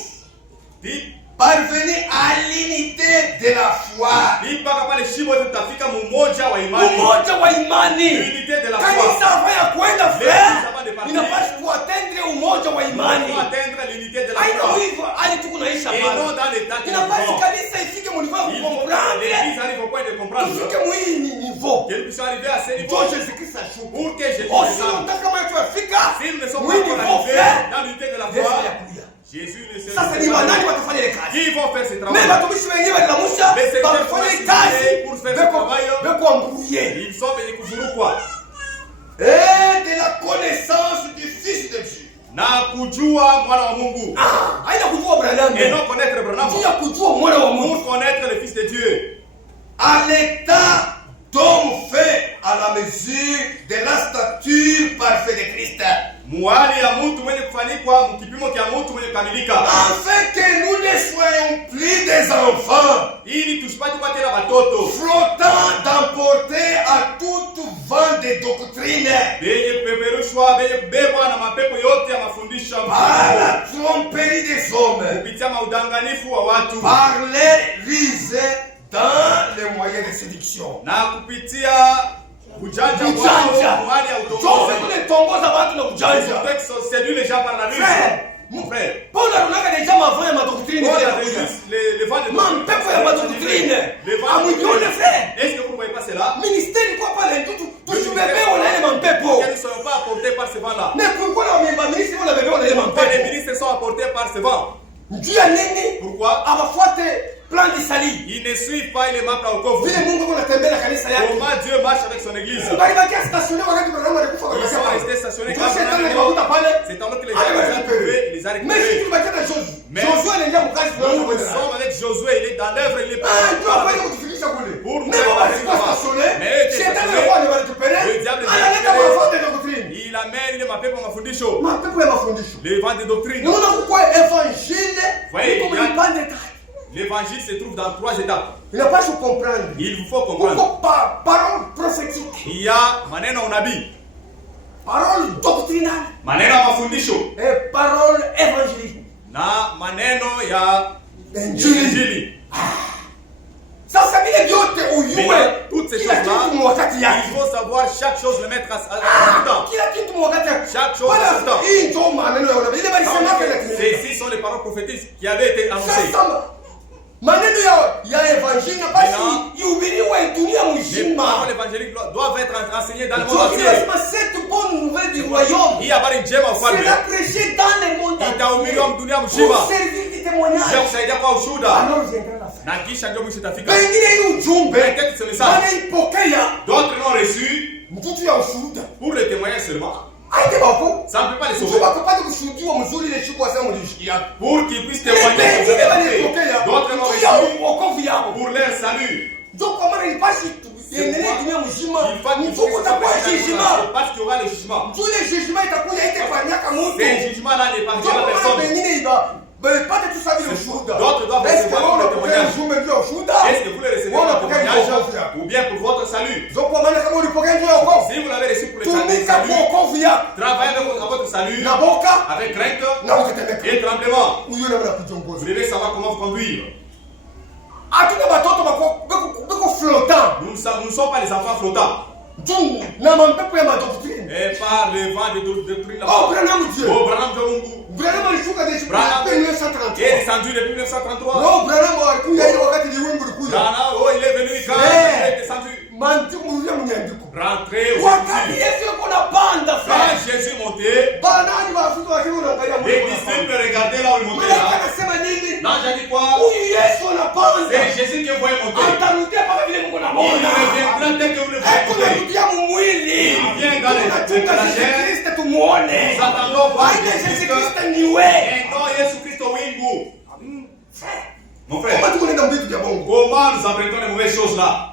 Dites, parvenus à l'unité de la foi. dites mpaka pale shimo tutafika mmoja wa imani. Umoja wa imani. Unité de la Kanisa foi. haya kwenda Les frère. savants de partir. Inapaswa kuatendre umoja wa Nous imani. devons atteindre l'unité de la Haina foi. hivyo hali tuko naisha Et pale. non dans l'état que nous Inapaswa vivons. kanisa ifike mu niveau Il ya faut que comprendre. l'église arrive au point de comprendre. Tufike mu hii niveau. Que nous puissions arriver à ce niveau. Ndio Yesu Kristo ashuka. Pour que Jésus Osi descende. unataka kama yetu afika. Si nous ne sommes Oui, pas encore niveau arrivés frère. dans l'unité de la Yesu foi, anakuja. Jésus ne se Sasa ni wanani watafanya ile kazi? Qui vont faire ce Mais travail? watumishi wengine walilamusha Mais c'est bakafanya des ile kazi. pour faire ce travail. Beko ambrouillé. Ils sont venus kuvurukwa Et de la connaissance du Fils de Dieu. na kujua mwana wa Mungu. Haina kujua Branham. Et non connaître Branham. Njia kujua mwana wa Mungu. Pour connaître le Fils de Dieu. À l'état d'homme fait à la mesure de la stature parfaite de Christ. Muhali ya mtu mwenye kufanikwa mkipimo cha mtu mwenye kukamilika. Afin que nous ne soyons plus des enfants, Ili tusipate kuwa tena watoto flottant d'emporter à toute vent de doctrine, benye kupeperushwa, benye kubebwa na mapepo yote ya mafundisho ya par mtu, la tromperie des hommes, kupitia maudanganifu wa watu par les ruses dans les moyens de séduction. na kupitia ujanja wao, muhali ya utongozi. Tunatongoza watu na ujanja. Texte séduit les gens par la ruse. Mon frère, Paul anataka deja mavao ya madoktrine Paul ya a kuja. réussi les vents de Mampepo ya madoktrine. Les vents de Amujione doctrine. frère. Est-ce que vous ne voyez pas cela? Ministeri kwa pale tusibebewe na ile mampepo. Qu'ils ne sont pas apportés par ce vent-là. Na kulikuwa na mamemba ministeri wala bebewa na ile Pourquoi les mampepo. ministres sont apportés par ce vent? Njia nini? Pourquoi? Abafuate plan d'Isali. Ils ne suivent pas les membres au coffre. Vile Mungu anatembea kanisa yake. Comment Dieu marche avec son église? Bali baki stationné wakati Branham alikufa kwa Ils sont sababu. restés stationnés Kwa shetani aliwakuta pale. C'est alors que les gens les ont trouvés, il les a Mais récupérés. si tulibaki na Joshua. Mais- Joshua anaingia mkazi Nous tunaona. sommes avec Josué, il est dans l'œuvre, il est Ndio afanye kutufikisha kule. Pour nous Mais baba faire alikuwa voir. stationné. Mais eux étaient Shetani stationnés. alikuwa anawarekupere. Le diable les a Analeta récupérés. mafuta ya doctrine. Il amène les mapepo mafundisho, Mapepo ya mafundisho. les vents de doctrine. Naona kuko evangile Voyez, iko il y a- vipande tatu. L'évangile se trouve dans 3 étapes. Inapaswa comprendre. Il vous faut comprendre. Kuko parole prophétique, Il y a maneno ya unabii, parole doctrinale maneno ya mafundisho et parole évangélique. na maneno ya Injili. injili. Sasa vile vyote Mais uyue toutes ces kila kitu choses-là, mwakati yake. il faut savoir chaque chose, le mettre à son temps. Kila kitu mwakati yake. Chaque chose Wala à son temps. hii ndio maneno ya unabii. Ile bali sema kwa Ceci sont les paroles prophétiques qui avaient été annoncées. sasa maneno ya evangile basi Maintenant, ihubiriwe dunia Les mzima. paroles évangéliques doivent être enseignées dans le monde Ndio entier. lazima cette bonne nouvelle du royaume Hii habari njema ufalme sera prêchée dans le monde itahubiriwa dunia mzima, pour servir de témoignage. sio kusaidia kwa ushuhuda, Alors viendra la fin. na kisha ndio mwisho itafika. Pengine hii ujumbe Peut-être ce message, wanaipokea d'autres l'ont reçu mtutu ya ushuhuda. pour le témoignage seulement. Aite bako. Ça ne peut pas les Mtu sauver. bakapata kushuhudiwa mzuri ile siku asema mlishikia. Pour qu'ils puissent témoigner que vous Pengine avez été. wanaipokea D'autres l'ont mtu ya reçu wokovu yao. pour leur salut. Ndio kwa maana ipasi tuendelee dunia mzima. Il faut qu'il Mtu kutakuwa judgment. parce qu'il y aura le jugement. Ndio ile judgment itakuja itafanyaka mtu. Ces jugements-là Ndio n'épargnent kwa la maana personne. pengine iba pate tu sabi le ushuhuda. D'autres doivent Est-ce que recevoir wewe le unapokea témoignage. ujumbe ndio ya ushuhuda? Est-ce que vous le recevez Wewe pour le unapokea témoignage wokovu yako. ou bien pour votre salut? Ndio kwa maana kama ulipokea ndio ya wokovu. Si vous l'avez reçu pour le salut, Tumika kwa wokovu yako. travaillez avec votre salut Na boka avec crainte na utetemeka. et tremblement. Huyo ndio Vous anakujongoza. devez savoir comment vous conduire. Hatuna watoto bako flottant. Nous ne sommes pas les enfants flottants. Ndio na mampepo ya madoktrine. Et par le vent de doctrine Oh là-bas. Branham Dieu. Oh, Branham de Mungu. Branham alishuka desho Branham kwa est 1933. descendu depuis 1933. No Branham alikuja ile wakati liwingu likuja. Branham, oh, il est venu quand Eh. il est descendu. Mandiku mzee mnyandiko. Rentrez Wakati aujourd'hui. Yesu yuko na panda Quand frère. Jésus montait, Banani wafutu wakiwa unaangalia les Mungu. disciples regardaient là où il montait Malaika là. anasema nini? Non, j'ai dit quoi? Huyu Yesu anapanda. C'est Jésus que vous voyez monter. Atarudia kama vile Mungu Il anamuona. reviendra dès que vous le voyez Eko monter. narudia mumwili. Il vient dans les Tunachunga la Yesu chair. Kristo tumuone. Nous attendons voir Aide Yesu Jésus Kristo niwe. Et non, Jésus Christ au wingu. Mon Kama frère, tuko nenda mbitu ya Mungu. comment nous apprenons les mauvaises choses là?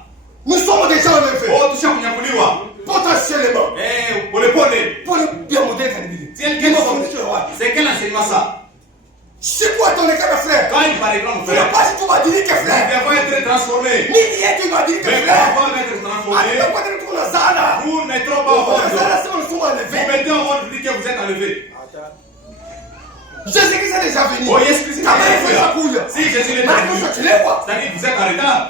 Nous sommes déjà en effet. Oh, tusha kunyakuliwa. Potentiellement. Eh, polepole. Pole bien modèle kanibili. C'est quel c'est quel enseignement ça? Siku ataonekana frère. Quand il paraîtra, mon frère, Tunapaswa tubadilike nous frère. devons être transformés. Nini yetu ibadilike Mais frère. pourquoi être transformés? Hatutakuwa tena tuko na zana. Nous ne mettrons pas au Tuko na monde. zana sema nous sommes en Vous effet. mettez au monde, vous dites que vous êtes enlevé. Jésus Christ est déjà venu. Oh, Yesu Kristo Kama est Yesu anakuja. Si Jésus est Na venu, kusachelewa. c'est-à-dire que vous êtes en retard.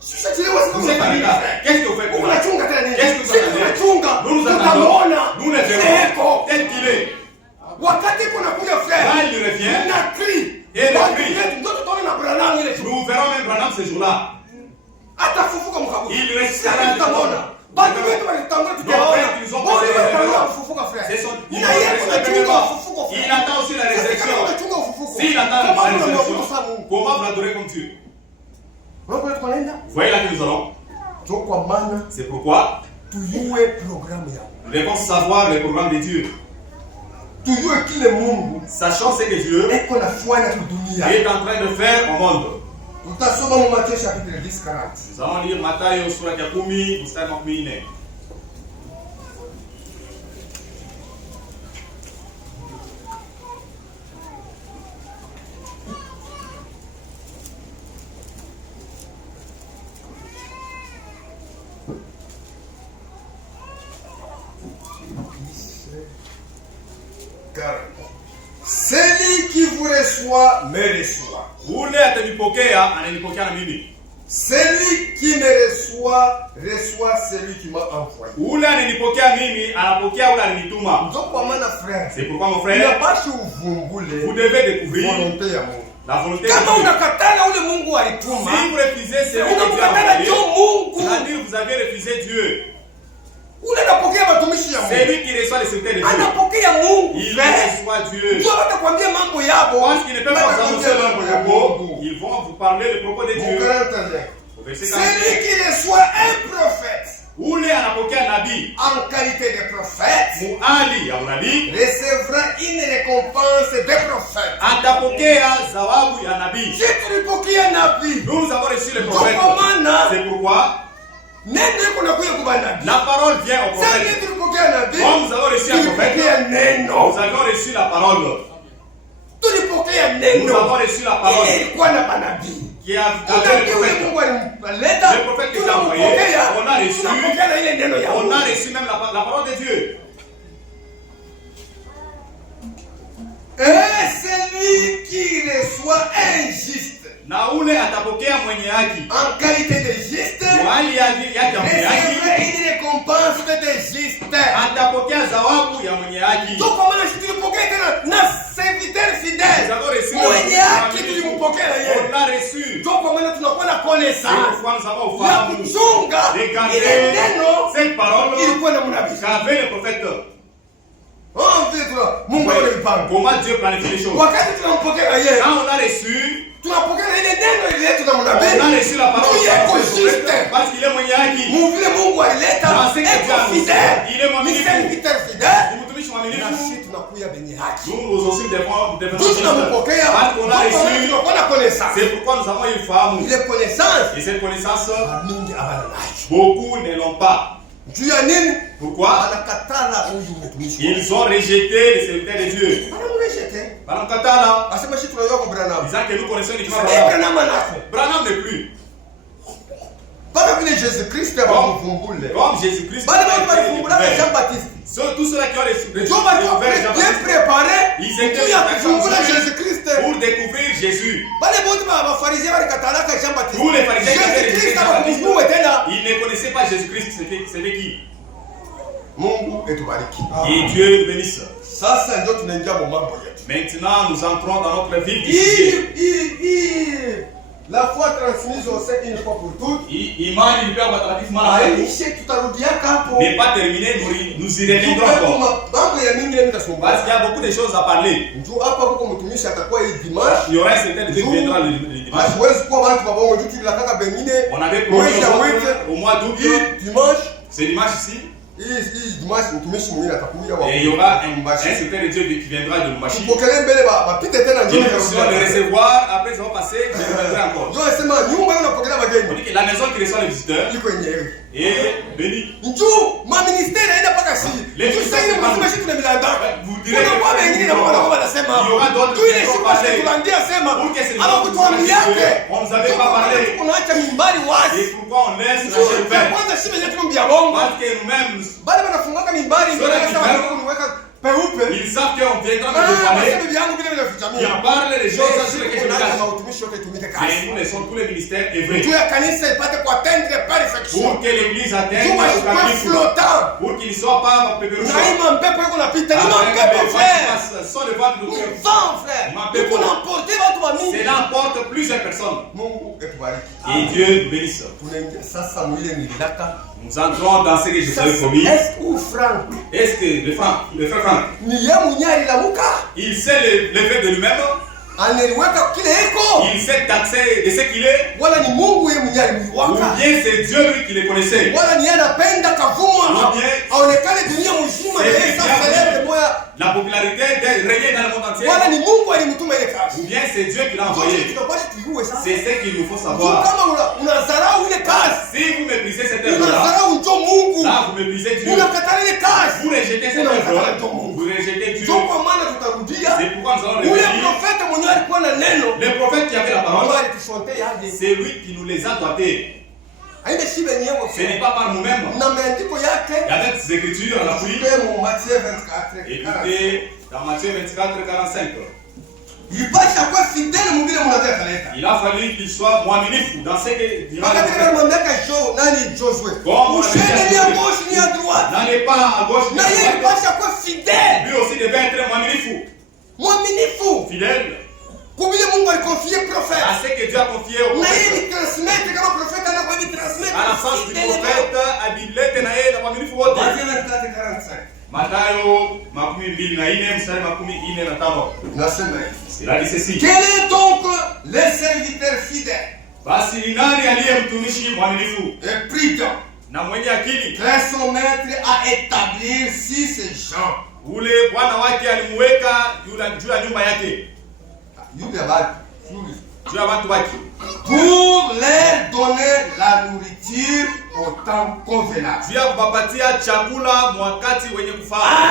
Kusachelewa sio Vous êtes en retard. Qu'est-ce que vous faites? unachunga tena nini? Qu'est-ce que vous Sisi attendez? tunachunga. Nous nous Tutamuona. attendons. Nous le Eko. verrons tel qu'il est. Wakati kuna kuja frère. Quand il revient, Na cri. Et le Watu cri. wetu ndio tutaona na Branham ile siku. nous verrons même Branham ce jour-là. Atafufuka mkaburi. Il restera Sasa tutamwona. Batu wetu walitangulia tukiwaona. frères, ils ont Bwana passé walitangulia les kufufuka frère. C'est son, il Na yeye reste tunachunga premièrement. ufufuko frère. Il attend aussi la Sasa résurrection. kama unachunga ufufuko. S'il attend Kama la unamwabudu résurrection, sana Mungu. comment vous l'adorez comme Dieu? Unaona tunaenda? Vous voyez là que nous allons. Ndio kwa maana C'est pourquoi tuyue programu yao. nous devons savoir le programme de Dieu. Tuyue kile Mungu Sachant ce que Dieu eko nafanya kudunia. est en train de faire au monde. Tutasoma mu Mathayo chapitre 10:40. Nous allons lire Matthieu sura ya 10 mstari wa 14. Celui qui vous reçoit me reçoit. Ule atanipokea ananipokea na mimi. Celui qui me reçoit reçoit celui qui m'a envoyé. Ule ananipokea mimi anapokea ule alinituma. Ndio kwa maana frère. C'est pourquoi mon frère, vous devez découvrir la volonté de Kama Dieu. unakatala ule Mungu alituma, Si vous refusez celui que Dieu a unamkatala envoyé, ndio Mungu. c'est-à-dire vous avez refusé Dieu. Ule anapokea matumishi ya Mungu. C'est lui qui reçoit les secrets de Dieu. Anapokea Mungu. Il reçoit Dieu. Ndio watakwambia mambo yabo. Parce qu'ils ne peuvent pas vous annoncer leur propos, ils vont vous parler le propos de Dieu. Au verset 41. Celui qui reçoit un prophète Ule anapokea nabii en qualité de prophète muali ya unabii recevra une récompense de prophète. atapokea zawabu ya nabii. Si tulipokea nabii, Nous avons reçu le prophète. ndio kwa maana C'est pourquoi neno iko nakuja kwa nabii. la parole vient au Sasa prophète. tulipokea nabii, Comme nous avons reçu un prophète, tulipokea neno. nous avons reçu la parole. Tulipokea Nous neno. avons reçu la parole Ile ilikuwa na manabii. qui a avec Unabii le ule prophète. Mungu alimleta, Le prophète qui est envoyé, tunampokea, on a reçu. tunapokea na ile neno ya On Mungu. a reçu même la parole de Dieu. Et celui qui reçoit un juste Na ule atapokea mwenye haki. en qualité de juste Hali yake ya mwenye haki recevra une récompense de juste. atapokea zawabu ya mwenye haki. Ndio kwa maana sisi tulipokea tena na serviteur Nous fidèle. avons reçu Mwenye haki tulimpokea na yeye. On a reçu. Ndio kwa maana tunakuwa na C'est connaissance pourquoi nous avons ya ufahamu. kuchunga ile Regardez neno cette parole ilikuwa na mnabii. qu'avait le prophète. Oh vile Mungu alipanga. Comment Dieu planifie les choses. Wakati tunampokea na yeye, Quand on a reçu, tunapokea na ile neno ile tu na on a mnabii. reçu la parole Dieu est du consistant. prophète parce qu'il est mwenye haki. Vile Mungu alileta Dans ce que Dieu a eko annoncé, fidèle. il est mwaminifu. Ni serviteur fidèle. Ni mtumishi Na mwaminifu. sisi tunakuya benye haki. Nous aussi devons Ndio tunampokea. parce qu'on a reçu. Tunakuwa na connaissance. C'est pourquoi nous avons eu ufahamu. Ile connaissance Et cette connaissance, mingi abana nayo. beaucoup ne l'ont pas. Juu ya nini? Pourquoi? Anakatala huyu mtumishi. Ils ont rejeté les serviteurs de Dieu. Anamrejete. Banamkatala. Asema sisi tunajua kwa Branham. Disant que nous connaissons uniquement Sasa Branham. Branham anako. Branham n'est plus. Bana vile Jésus-Christ abamuvumbule. Comme Jésus-Christ. Bale watu walifumbula na Jean Baptiste. Tous ceux-là qui ont reçu Ndio walikuwa bien préparé. ils étaient Juu ya kuvumbula Jésus-Christ. pour découvrir Jésus. Bale wote ba Farisayo walikatalaka Jean Baptiste. Tous les pharisiens qui avaient rejeté Jésus-Christ abamuvumbue tena. ils ne connaissaient pas Jésus-Christ. C'était qui? Mungu etubariki. Et Dieu le bénisse. Sasa ndio tunaingia kwa mambo yetu. Maintenant, nous entrons dans notre vie du sujet. La foi transmise au sein une fois pour toutes. Imani ilipewa watakatifu mara tatu. Aishe tutarudiaka hapo. N'est pas terminé, nous y reviendrons encore. Mambo ya mingi ndio nitasumbua. Parce qu'il y a beaucoup de choses à parler. Njoo hapa huko mtumishi atakuwa hii dimanche. Il y aura un certain de qui viendra le dimanche. Hatuwezi kuwa watu babongo juu tulikaka bengine. On avait promis au mois d'août. Hii dimanche. C'est dimanche ici. Hii dimanche mtumishi mwingine atakuja wa. Et il y aura un certain de Dieu qui viendra de Lumashi. Tupokelee mbele bapite tena Qui njoo. nous le recevoir, après ça va passer, je reviendrai encore. Njoo sema nyumba hiyo unapokelea On wageni. dit que la maison qui reçoit les visiteurs Iko yenyewe. est bénie. Njoo ma ministère aenda paka si. Les Njoo sasa ile mtumishi tuna milanda. Vous direz Kuna kwa wengine na kwa kwa wanasema. il y aura d'autres Tu ile qui vont siku parler. tulandia sema. Pour que ces Ama gens kutuambiake. on nous avait pas parlé. Tunaacha mimbari wazi. Et pourquoi on laisse la Njoo chair ouverte? kwanza shime yetu mbia bongo. Parce que nous-mêmes, Bale wanafungaka mimbari ndio Sio wanasema kitu. kuniweka peupe. ils savent qu'on viendra de nous parler. Bibi yangu vile vinafitamia. Ils parlent les choses sur lesquelles je me Lazima cache. utumishi wote tumike Mais kazi. nous laissons tous les ministères œuvrer. Juu ya kanisa ipate kuatteindre perfection. Pour que l'église atteigne Juu le wasikuwe capital. flottant. Pour qu'il ne soit pas péperusé. Naima mpepo iko napita. Ni Avec mpepo des frère. vagues sans le vent de Ni nous. vent frère. Mpepo. Iko namporte watu wa mingi. Cela emporte plusieurs personnes. Mungu etubariki. Et Dieu nous bénisse. Tunaingia sasa mwile nililaka. Nous entrons dans ce que je vous avais promis. Est-ce ou Frank? Est-ce que le frère Franck, Ni yeye mwenyewe alilamuka. il sait le fait de lui-même? Aneliweka kile iko. Il s'est taxé de ce qu'il est? Wala ni Mungu yeye mwenyewe Ou aliwaka. bien c'est Dieu lui qui le connaissait? Wala ni yeye anapenda kavuma. Ou bien Aonekane dunia mzima na yeye sasa celebre moya. la popularité de régner dans le monde entier? Wala ni Mungu alimtuma ile kazi. Ou bien c'est Dieu qui l'a Ndio envoyé? tunapaswa tujue sasa. C'est ce qu'il nous faut Ndio savoir. kama unadharau ile kazi. Si vous méprisez cette œuvre-là, Unadharau ndio Mungu. là vous méprisez Dieu. Unakatana ile kazi. Vous rejetez cette œuvre, vous rejetez Dieu. Ndio kwa maana tutarudia. C'est pourquoi nous allons Ule revenir. profeta mwenyewe alikuwa na neno. Le prophète qui avait la parole, Ndio alitusontea aje. c'est lui qui nous les a dotés. Haina shibe nyewe. Ce n'est pas par nous-mêmes. Na maandiko yake. Il y avait des écritures à l'appui. Tupe mu Matthieu 24. Écoutez Dans Matthieu 24, 45. Ilipasha kuwa fidèle mubile mnataka kaleta. Il a fallu qu'il soit mwaminifu dans ce que il Wakati kama mwambeka nani Josué. Bon, Ushende ni à gauche ni à droite. N'allez pas à gauche ni à Na yeye droite. ilipasha kuwa fidèle. Lui aussi devait être mwaminifu. Mwaminifu. Fidèle. Kubile Mungu alikonfie prophète. À ce que Dieu a confié au Na yeye prophète. ni transmettre kama prophète anakuwa ni transmettre. À la face du prophète, abilete na yeye na mwaminifu wote. Matthieu 24:45. Mathayo 24 mstari 45. Nasema hivi. Il a dit ceci. Quel est donc le serviteur fidèle Basi ni nani aliye mtumishi mwaminifu et prudent na mwenye akili? que son maître a établir si ces gens. Ule bwana wake alimweka juu ya nyumba yake, Yule bado. juu ya watu wake, Pour leur donner la nourriture au temps convenable. juu ya kupapatia chakula mwakati wenye kufaa.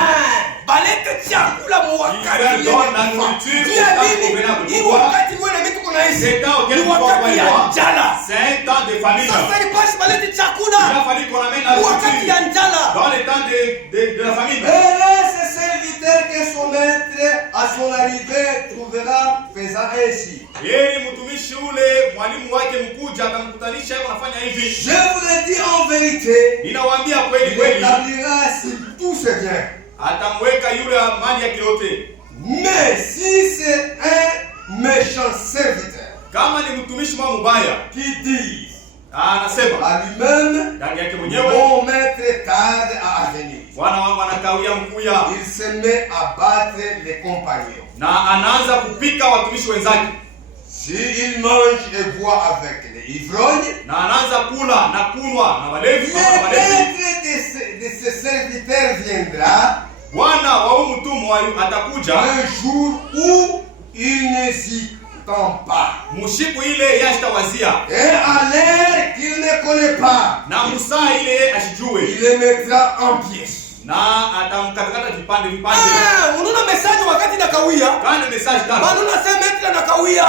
Balete chakula mwakati. Il leur donne la nourriture au temps convenable. Hii wakati wewe na vitu kuna hizi. C'est temps auquel Ni il faut wakati ya avoir. njala. C'est un temps de famine. Sasa ilipasha balete Il chakula. a fallu qu'on amène la Ni wakati ya nourriture njala. dans les temps de la famine. Et là, ce serviteur que son maître à son arrivée trouvera faisant ainsi. Yeye mtumishi ule mwalimu wake mkuja atamkutanisha yeye anafanya hivi. Je vous le dis en vérité, Ninawaambia kweli il kweli, établira sur tous ses biens. atamweka yule mali yake yote. Mais si c'est un méchant serviteur Kama ni mtumishi mwa mubaya, qui dit anasema à lui-même, ndani yake mwenyewe, mon maître tarde à venir, bwana wangu anakawia mkuya, il se met à battre les compagnons. na anaanza kupika watumishi wenzake, S'il mange et boit avec les ivrognes, na anaanza kula na kunwa na walevi. le maître de ce serviteur viendra Bwana wa huyu mtumwa atakuja un jour où il n'hésite pas. mushiku ile yeye atawazia, Et à l'heure qu'il ne connaît pas, na musaa ile yeye ashijue, il les mettra en pièces. na atamkatakata vipande vipande. Unaona message wakati nakawia. Quand le message Bana tard, unasema eti nakawia.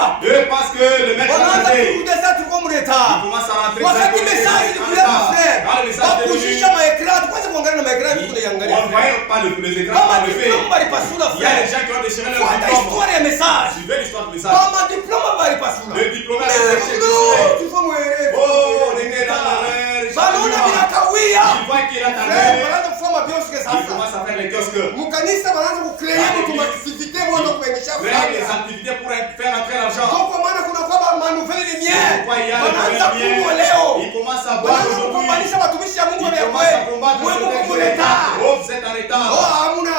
parce que le maître Wanaanza a kurudia sasa tulikuwa mleta. commence à rentrer Wakati message ilikuja frère. Quand le message est Bakujisha venu, maekran, kwanza kuangalia na maekran on kule ne yangalia. voyait pas les écrans Kama par le fait. diploma balipasula Il y a des frère. gens qui ont déchiré leur Fuata diplôme. histoire ya message. Suivez l'histoire du message. Kama diploma balipasula. Le diplôme a Mais été non, déchiré. tu faut mwerevu. Oh, on était dans l'erreur. Banaona bila kawia. Il voit qu'il a Frère, tardé. banaanza kufanya bioske Il sasa. commence à faire les kiosques. Mukanisa banaanza kucreate mtu activité mwana kuendesha Faire des frère. activités pour faire entrer l'argent. Donc kwa maana kuna kwa manuvel lumière. Pourquoi il y a Banaanza les kuwa premiers? leo. Il commence à boire Banaanza aujourd'hui. kukombanisha watumishi ya Mungu Il ya commence à kweli. combattre Mungu ce Mungu texte. leta. Oh, vous êtes en retard. Oh, hamuna.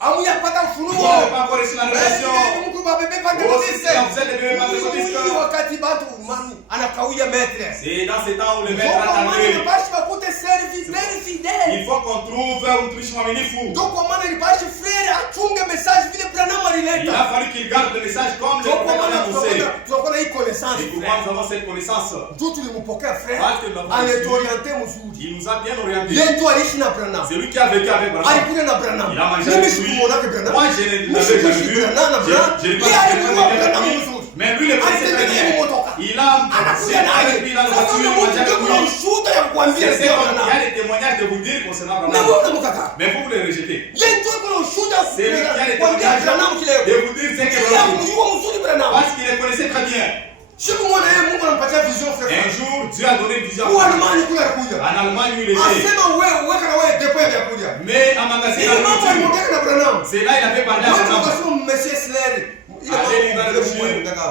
Hamuyapata Vous ufunuo. n'avez pas encore reçu la révélation. Mungu babebe Oh, Pentecôtiste. c'est là, vous êtes les bébés pentecôtistes. Hii wakati batu mami anakawia maître. C'est dans ces temps où le maître Donc a kwa maana tardé. nipashi bakute serviteur fidèle. Il faut qu'on trouve un mtumishi mwaminifu. Donc kwa maana nipashi frère achunge message vile Branham Il alileta. a fallu qu'il garde le message comme le Donc kwa prophète maana a annoncé. tunakuwa na hii connaissance. Et pourquoi nous avons cette connaissance? Ndio tulimpokea frère. Parce que nous avons Anatoriente mzuri. Il nous a bien orientés. Yeye ndio aliishi na Branham. C'est lui qui a vécu avec Branham. Alikuja na Branham. Il a mangé Mimi avec lui. sikuona ke Branham. Moi, je l'ai Mimi jamais sikuishi vu. Branham na Branham. Je l'ai pas Yeye vu alikuwa avec Branham lui. mzuri. Mais lui, le connaissait très bien. Il a Anakuja na avec lui dans la voiture, il mangeait avec kuna lui. ushuhuda ya kuambia C'est sio comme il y Branham. a des témoignages de vous dire concernant Na Branham. wewe unamkata. Mais vous les rejetez. Yeye ndio kuna ushuhuda C'est lui qui a les kuambia Branham kile. témoignages de vous dire ce que Yeye Branham. mjua mzuri Branham. Parce qu'il les connaissait très bien. Siku moja yeye Mungu anampatia vision frère. Un jour, Dieu a donné une vision. Kwa Alemani kule alikuja. En Allemagne, où il était. Asema wewe weka na wewe depo ya kuja. Mais en magasin, Ile mambo alimwongea na Branham. c'est là il avait parlé à Wewe Branham. ukasema Monsieur Slayer. Allez, il va le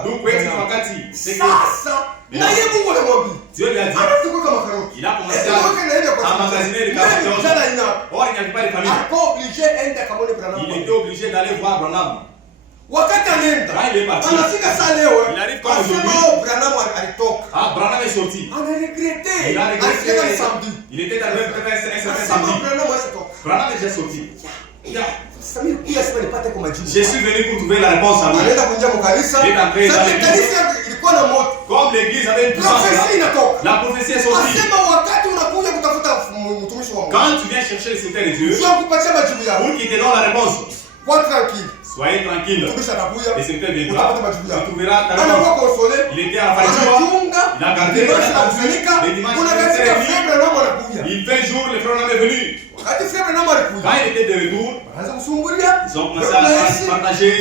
donc wetu wakati. C'est que Sasa na yeye Mungu anamwambia. Dieu lui a dit. Anaanza kama karoti. Il a commencé Est-ce que wewe naenda kwa à magasiner les Même cartons. jana ina. Or, il n'y avait pas de famille. Alikuwa obligé ende akamwone Branham. Il était obligé d'aller voir Branham. Wakati anaenda. Quand il est parti, Anafika saa leo. il arrive comme Asema aujourd'hui. Branham alitoka. Ah, Branham est sorti. Anaregrete. Il a Alifika ni regretté. samedi. Il était arrivé peut-être un certain Asema samedi. Branham ashatoka. Branham est déjà sorti. Samir pia sema nipate kwa majibu. Je suis venu pour trouver la réponse à lui. Anaenda kuingia mkanisa. Il est entré dans Sasa l'église. kanisa ilikuwa na moto. Comme l'église avait une puissance, Profesia inatoka. la prophétie est sortie. Asema wakati unakuja kutafuta mtumishi wa Mungu. Quand tu viens chercher le secret de Dieu, Sio kupatia majibu yako. pour qu'il te donne la réponse, Kwa tranquille. soyez tranquille. Mtumishi atakuja. Le secret viendra, Utapata majibu tu yako. trouveras ta Anakuwa réponse. konsolé. Il était à la farijoa, Anachunga. il a gardé Dimanche la anakusanyika. les dimanches Kuna il katika s'est réuni. frère na anakuja. Il fait jour, le frère est venu. Ati frère Branham alikuja. Quand il était de retour, Anaanza kusumbulia. ils ont commencé à partager.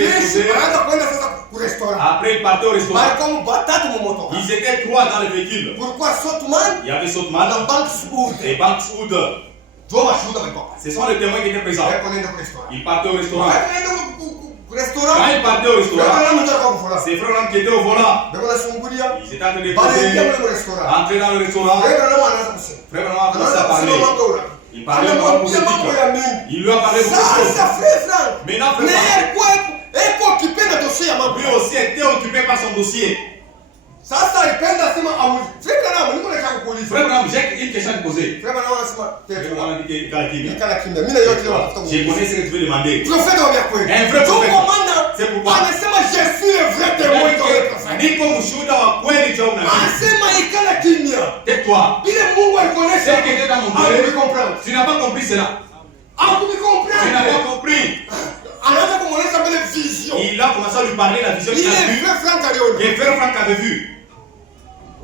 Anaanza kwenda sasa ku restaurant. Après, ils partaient au restaurant. Bali comme batatu mu moto. Ils étaient 3 dans le véhicule. Pourquoi Sotman? Il y avait Sotman Na Bankswood. et Bankswood. Jo mashuhuda walikuwa. Ce sont les témoins qui étaient présents. Hapo nenda ku restaurant. Ils partaient au restaurant. Anaenda ku restaurant. Quand ils partaient au restaurant, Branham ndio kwa kufura. ces frères qui étaient au volant, Beko nasumbulia. ils étaient en train de Bali ingia causer, mu restaurant. entrer dans le restaurant. Frère Branham anaanza kusema. Frère Branham a commencé à parler. Il parlait de la prophétique. Il lui a parlé beaucoup de choses. Sasa frère Frank. Maintenant, frère Mais Frank, alikuwa eko occupé na dossier ya mambo. lui aussi était occupé par son dossier. Sasa alipenda sema au frère Branham niko nataka kuuliza. Frère Branham, j'ai une question à te poser. Frère Branham anasema Frère tete. Branham a dit qu'il a dit, Nikala kimya. Mimi na yote leo nafuta. je connais ce que tu veux demander. Profeta wa kweli. Un vrai prophète. Kwa maana C'est pourquoi. anasema je suis le vrai témoin de le prophète. Niko mshuhuda wa kweli cha unabii. Anasema ikala kimya. Tais-toi. Ile Mungu alikonesha. C'est que tu as mon Ah, Dieu. tu comprends. Tu n'as pas compris cela. Ah, tu Tu n'as comprends. pas compris. Anaanza kumuonesha mbele vision. Il a commencé à lui parler de la vision qu'il a Ile vue. frère Frank aliona. Que Frère Frank avait vu.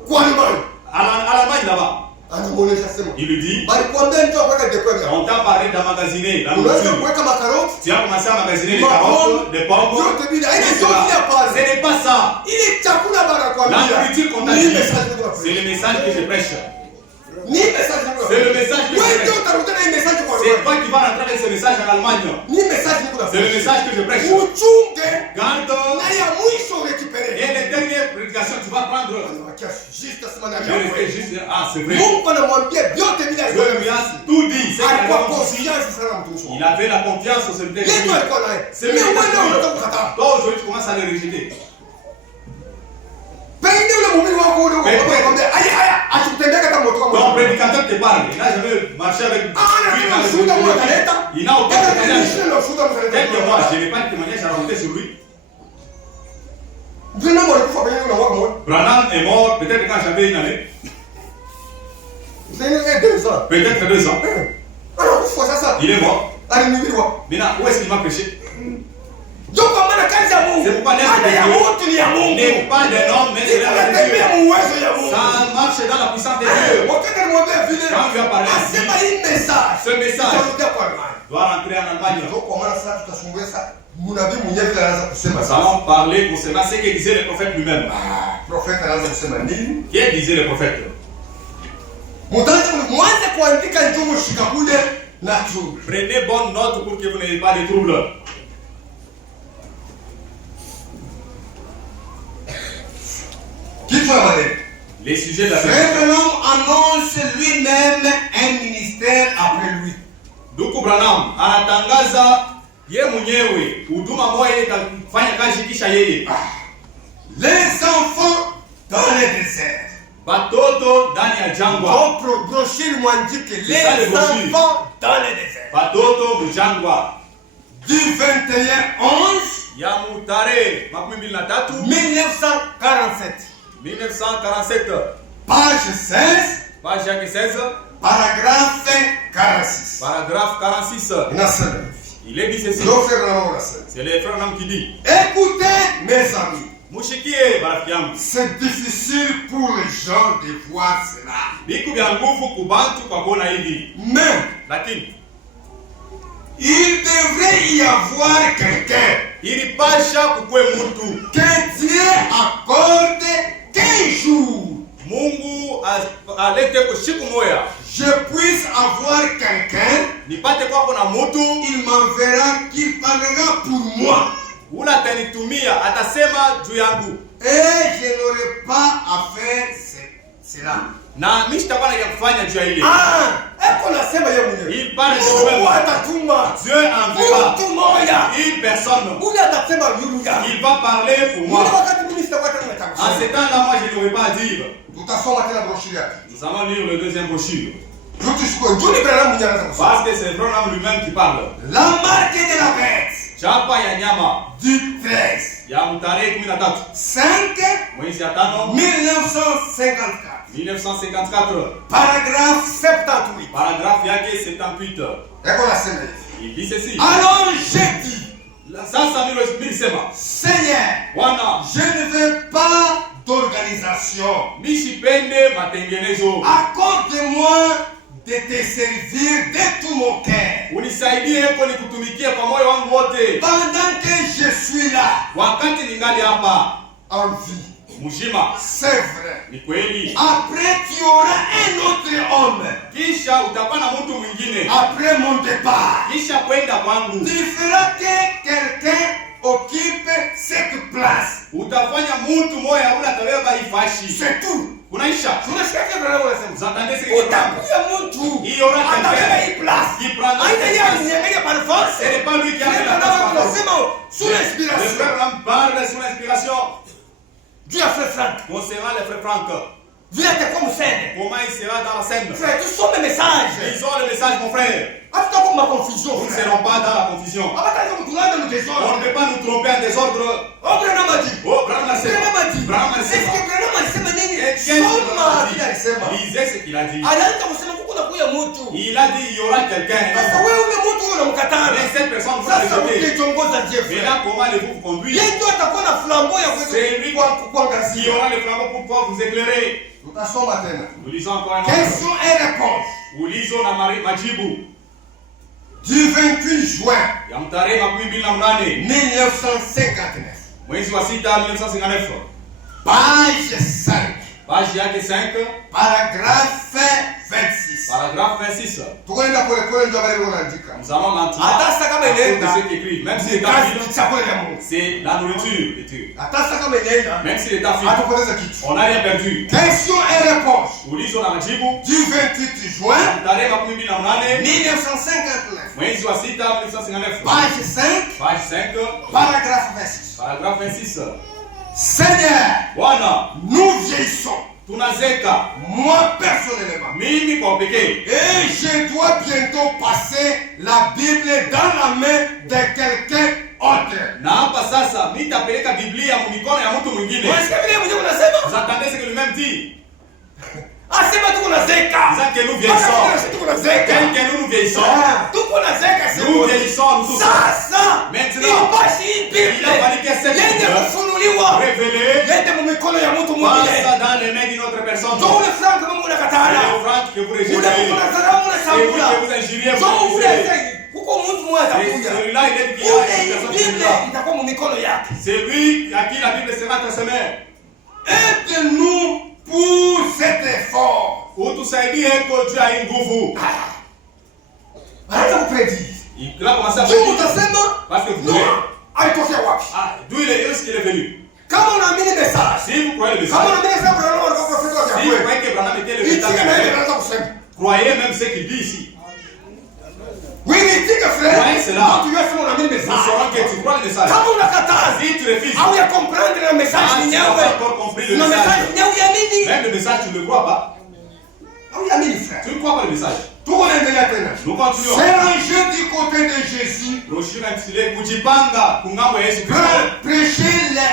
Kwa Allemagne. À l'Allemagne là-bas. Anamuonesha sema. Il lui dit, Bali kuambia ndio kwa decorer. on t'a parlé d'emmagasiner la Unaweza nourriture. kuweka makaroti. Tu as commencé à magasiner les carottes, les pommes. Yote bila haina Tout yote cela. hapa. Ce n'est pas ça. Ile chakula bara kwa La nourriture qu'on t'a Ni dit, message ndio c'est le message que je prêche. Ni message ndio. C'est le message que je Wewe ndio prêche. utarudia na message kwa C'est toi qui vas rentrer avec ce message en Allemagne. Ni message ndio. C'est le message que je prêche. Uchunge Garde. na ya mwisho récupérer. Et les dernières prédications, tu vas prendre. Juste sema na Je restais juste. Ah, c'est vrai. Mungu anamwambia vyote bila Dieu lui a tout dit. C'est qu'il alikuwa avait confiance. confiance sana mtumishi. Il avait la confiance au serviteur. Yesu alikuwa naye. C'est Mais le wewe ndio unataka message. kukataa. Toi, aujourd'hui, tu commences à le rejeter. Pengine ule mhubiri wako ule unakwambia haya akikutendea kama moto kama Ton prédicateur te parle. Il n'a jamais marché avec lui dans le shuhuda monde. mwakaleta. Il n'a aucun témoignage. Ndio shuhuda mwakaleta. Peut-être que moi, je n'ai pas de témoignage à raconter sur lui. Ndio ndio alikufa pengine una mwaka mmoja. Branham est mort peut-être quand j'avais une année. C'est 2 ans. Peut-être 2 ans. Anakufa sasa. Il est mort. Alinihubiriwa. Maintenant, où est-ce qu'il m'a prêché? Ndio kwa maana kazi ya Mungu. C'est pourquoi l'œuvre Hata ya de mtu ni ya Dieu Mungu. n'est pas d'un homme, mais c'est l'œuvre de Inatembea Dieu. mu uwezo ya Mungu. Ça marche dans la puissance de Dieu. Wakati alimwambia vile. Quand tu as parlé ainsi, Asema hii message. ce message Itarudia kwa Allemagne. doit rentrer en Allemagne. Ndio kwa maana sasa tutachungulia sasa. Munabii mwenyewe vile anaanza kusema Nous sasa. allons parler concernant ce que disait le prophète lui-même. Prophète anaanza kusema nini? Qu'est-ce que disait le prophète? Mwanze kuandika njumu shikakude na tu. Prenez bonne note pour que vous n'ayez pas de troubles. Kichwa maneno. Les sujets de la Frère semaine. Branham annonce lui-même un ministère après lui. Ndugu Branham anatangaza ye mwenyewe huduma moja ile itafanya kazi kisha yeye. Les enfants dans le désert. Batoto ndani ya jangwa. Donc brochure mwandike C'est ça, les les brochures. enfants dans le désert. Batoto mjangwa. Du 21/11 Ya mutare 23 1947. 1947. Page 16, Page yake 16. paragraphe 46. Paragraphe 46. Inasema. Il est dit ceci. Ndio frère Branham anasema. C'est le frère Nam qui dit. Écoutez mes amis. Mushikie barafiki yangu. C'est difficile pour les gens de voir cela. Biku vya nguvu kubantu kwa kuona hivi. Mais Lakini il devrait y avoir quelqu'un ilipasha kukwe mtu. que Dieu accorde 15 jours. Mungu alete kwa siku moja. Je puisse avoir quelqu'un, Nipate kwako na mtu il m'enverra, qui parlera pour moi. ula atanitumia atasema juu yangu. Et je n'aurai pas à faire cela. Na mimi sitakuwa na ya kufanya juu ya ile. Eko nasema yeye mwenyewe. Il parle de Mungu lui-même. atatuma. Dieu enverra Mtu mmoja. une personne. Ule atasema yuruya. Il va parler pour Mimi moi. wakati mimi sitakuwa tena En nataka. ce temps-là, moi, je n'aurais pas à dire. Tutasoma tena brochure yake. Nous allons lire le deuxième brochure. Njuni Branham mwenyewe anaanza kusoma. Parce que c'est Branham lui-même qui parle. La marque de la bête. Chapa ya nyama Du 13. ya mtarehe 13 5 mwezi ya 5 1954. 1954. Paragraphe 78. Paragraphe yake 78. Eko nasema hivi. Il dit ceci. Alors j'ai dit, Sasa mimi nisema, Seigneur, Bwana, je ne veux pas d'organisation. mimi sipende matengenezo. Accorde-moi de te servir de tout mon cœur. Unisaidie eko nikutumikie kwa moyo wangu wote. Pendant que je suis là, Wakati ningali hapa en vie. mzima. C'est vrai. Ni kweli. Après, tu auras un autre homme. Kisha utakuwa na mtu mwingine. Après mon départ. Kisha kwenda kwangu. Tu feras que quelqu'un occupe cette place. Utafanya mtu moya ule atabeba hii fashi. C'est tout. Unaisha. Tunasikia Abraham anasema. Zatande sisi kwa Utakuja mtu. Hiyo raka atabeba hii place. Kipranga. Aidha yeye aniambia par force. Ce n'est pas lui qui a fait la place. place. Sous l'inspiration. Le frère Ram parle sous l'inspiration. Dieu a fait Franck. Concernant les frères Franck. Dieu était comme scène. Comment il sera dans la scène? Frère, tu sors mes messages. Ils ont le message, mon frère. Attends comme ma confusion. Nous ne serons pas dans la confusion. On ne peut pas nous tromper en désordre. Oh, Branham a dit. Oh, Branham a dit. Branham a dit. Est-ce que Branham alisema nini? Qu'est-ce que Branham a dit? Alisema. Lisez ce qu'il a dit. Alianza kusema kuko na kuya mtu. Il a dit il y aura quelqu'un. Sasa wewe ule mtu unamkataa. Mais cette personne vous Sasa la rejetez. ukitongoza Jeff. Mais là, comment allez-vous vous conduire? Yeye ndio atakuwa na flambeau ya C'est lui qui kuangazia. aura le flambeau pour pouvoir vous éclairer. Tutasoma tena. Nous lisons encore un autre. Questions et réponses. Ulizo na majibu. Du 28 juin Ya mtarehe 28 1959. mwezi wa 6 1959. Page 5. Page yake 5. Paragraphe 26. Paragraphe 26. Tukwenda pole pole ndio habari unaandika. Nous allons lentement. Hata sasa kama inaenda. C'est ce qui écrit. Même si C'est c'est ta fille, chakula ya Mungu. c'est la nourriture de Dieu. Hata sasa kama inaenda. Même si c'est ta fille, Hatupoteza kitu. on n'a rien perdu. Questions et réponses. Ulizo na majibu. Du 28 juin Tarehe 28 1959. mwezi wa 6 1959. Page 5. Page 5. Paragraphe 26. Paragraphe 26. Seigneur, Bwana, nous vieillissons. tunazeka. Moi personnellement. Mimi kwa pekee. Et je dois bientôt passer la Bible dans la main de quelqu'un autre. Na hapa sasa nitapeleka Biblia mikono ya mtu mwingine. Unasikia vile mwenyewe unasema? Vous entendez ce que lui-même dit? Asema tuko na zeka. Ça que nous vieillissons. Tuko na zeka. Tel que nous vieillissons. Tuko na zeka sasa. Nous vieillissons nous tous. Sasa. Maintenant. Ipashi Biblia. Il a fallu que cette Yende Bible kufunuliwa. révélé Yende mu mikono ya mtu mwingine. passe dans les mains d'une autre personne. Ndio ule Frank kama unakatana. C'est le Franck que vous rejetez. Ule kuna salamu na C'est lui chakula. que vous injuriez. Ndio Vous ule refusez. huko mtu mmoja Et atakuja. celui-là, il est qui a une personne qui est Biblia là. itakuwa mu mikono yake. C'est lui à qui la Bible sera transmise. Aide-nous pour cet effort. Utusaidie eko juu ya hii nguvu. Anza kupredi. Il a commencé à Ndio prédire. utasema Parce que vous no. voulez. Aitokea wapi? Ah, d'où il est, où est-ce qu'il est venu? Kama unaamini message. Si vous croyez le Kama message, unaamini sasa Branham alikuwa profeta wa si vous kweli. croyez que Branham était le Itika na yeye véritable, anaanza kusema. croyez même ce qu'il dit ici. Oui, itika frère. Ouais, c'est là. Donc tu vas faire unaamini Nous message. saurons que tu crois le message. Kama unakataa, Si tu refuses, au ya comprendre le message ah, tu n'as yenyewe. pas encore compris le Na message message. yenyewe ya nini? Même le message, tu ne le crois pas. Au ya nini frère? Tu ne crois pas le message. Tuko naendelea tena. Nous continuons. C'est rangé du côté de Jésus. Broshura intitulée Kujipanga kungambo ya Yesu Kristo. Prêcher le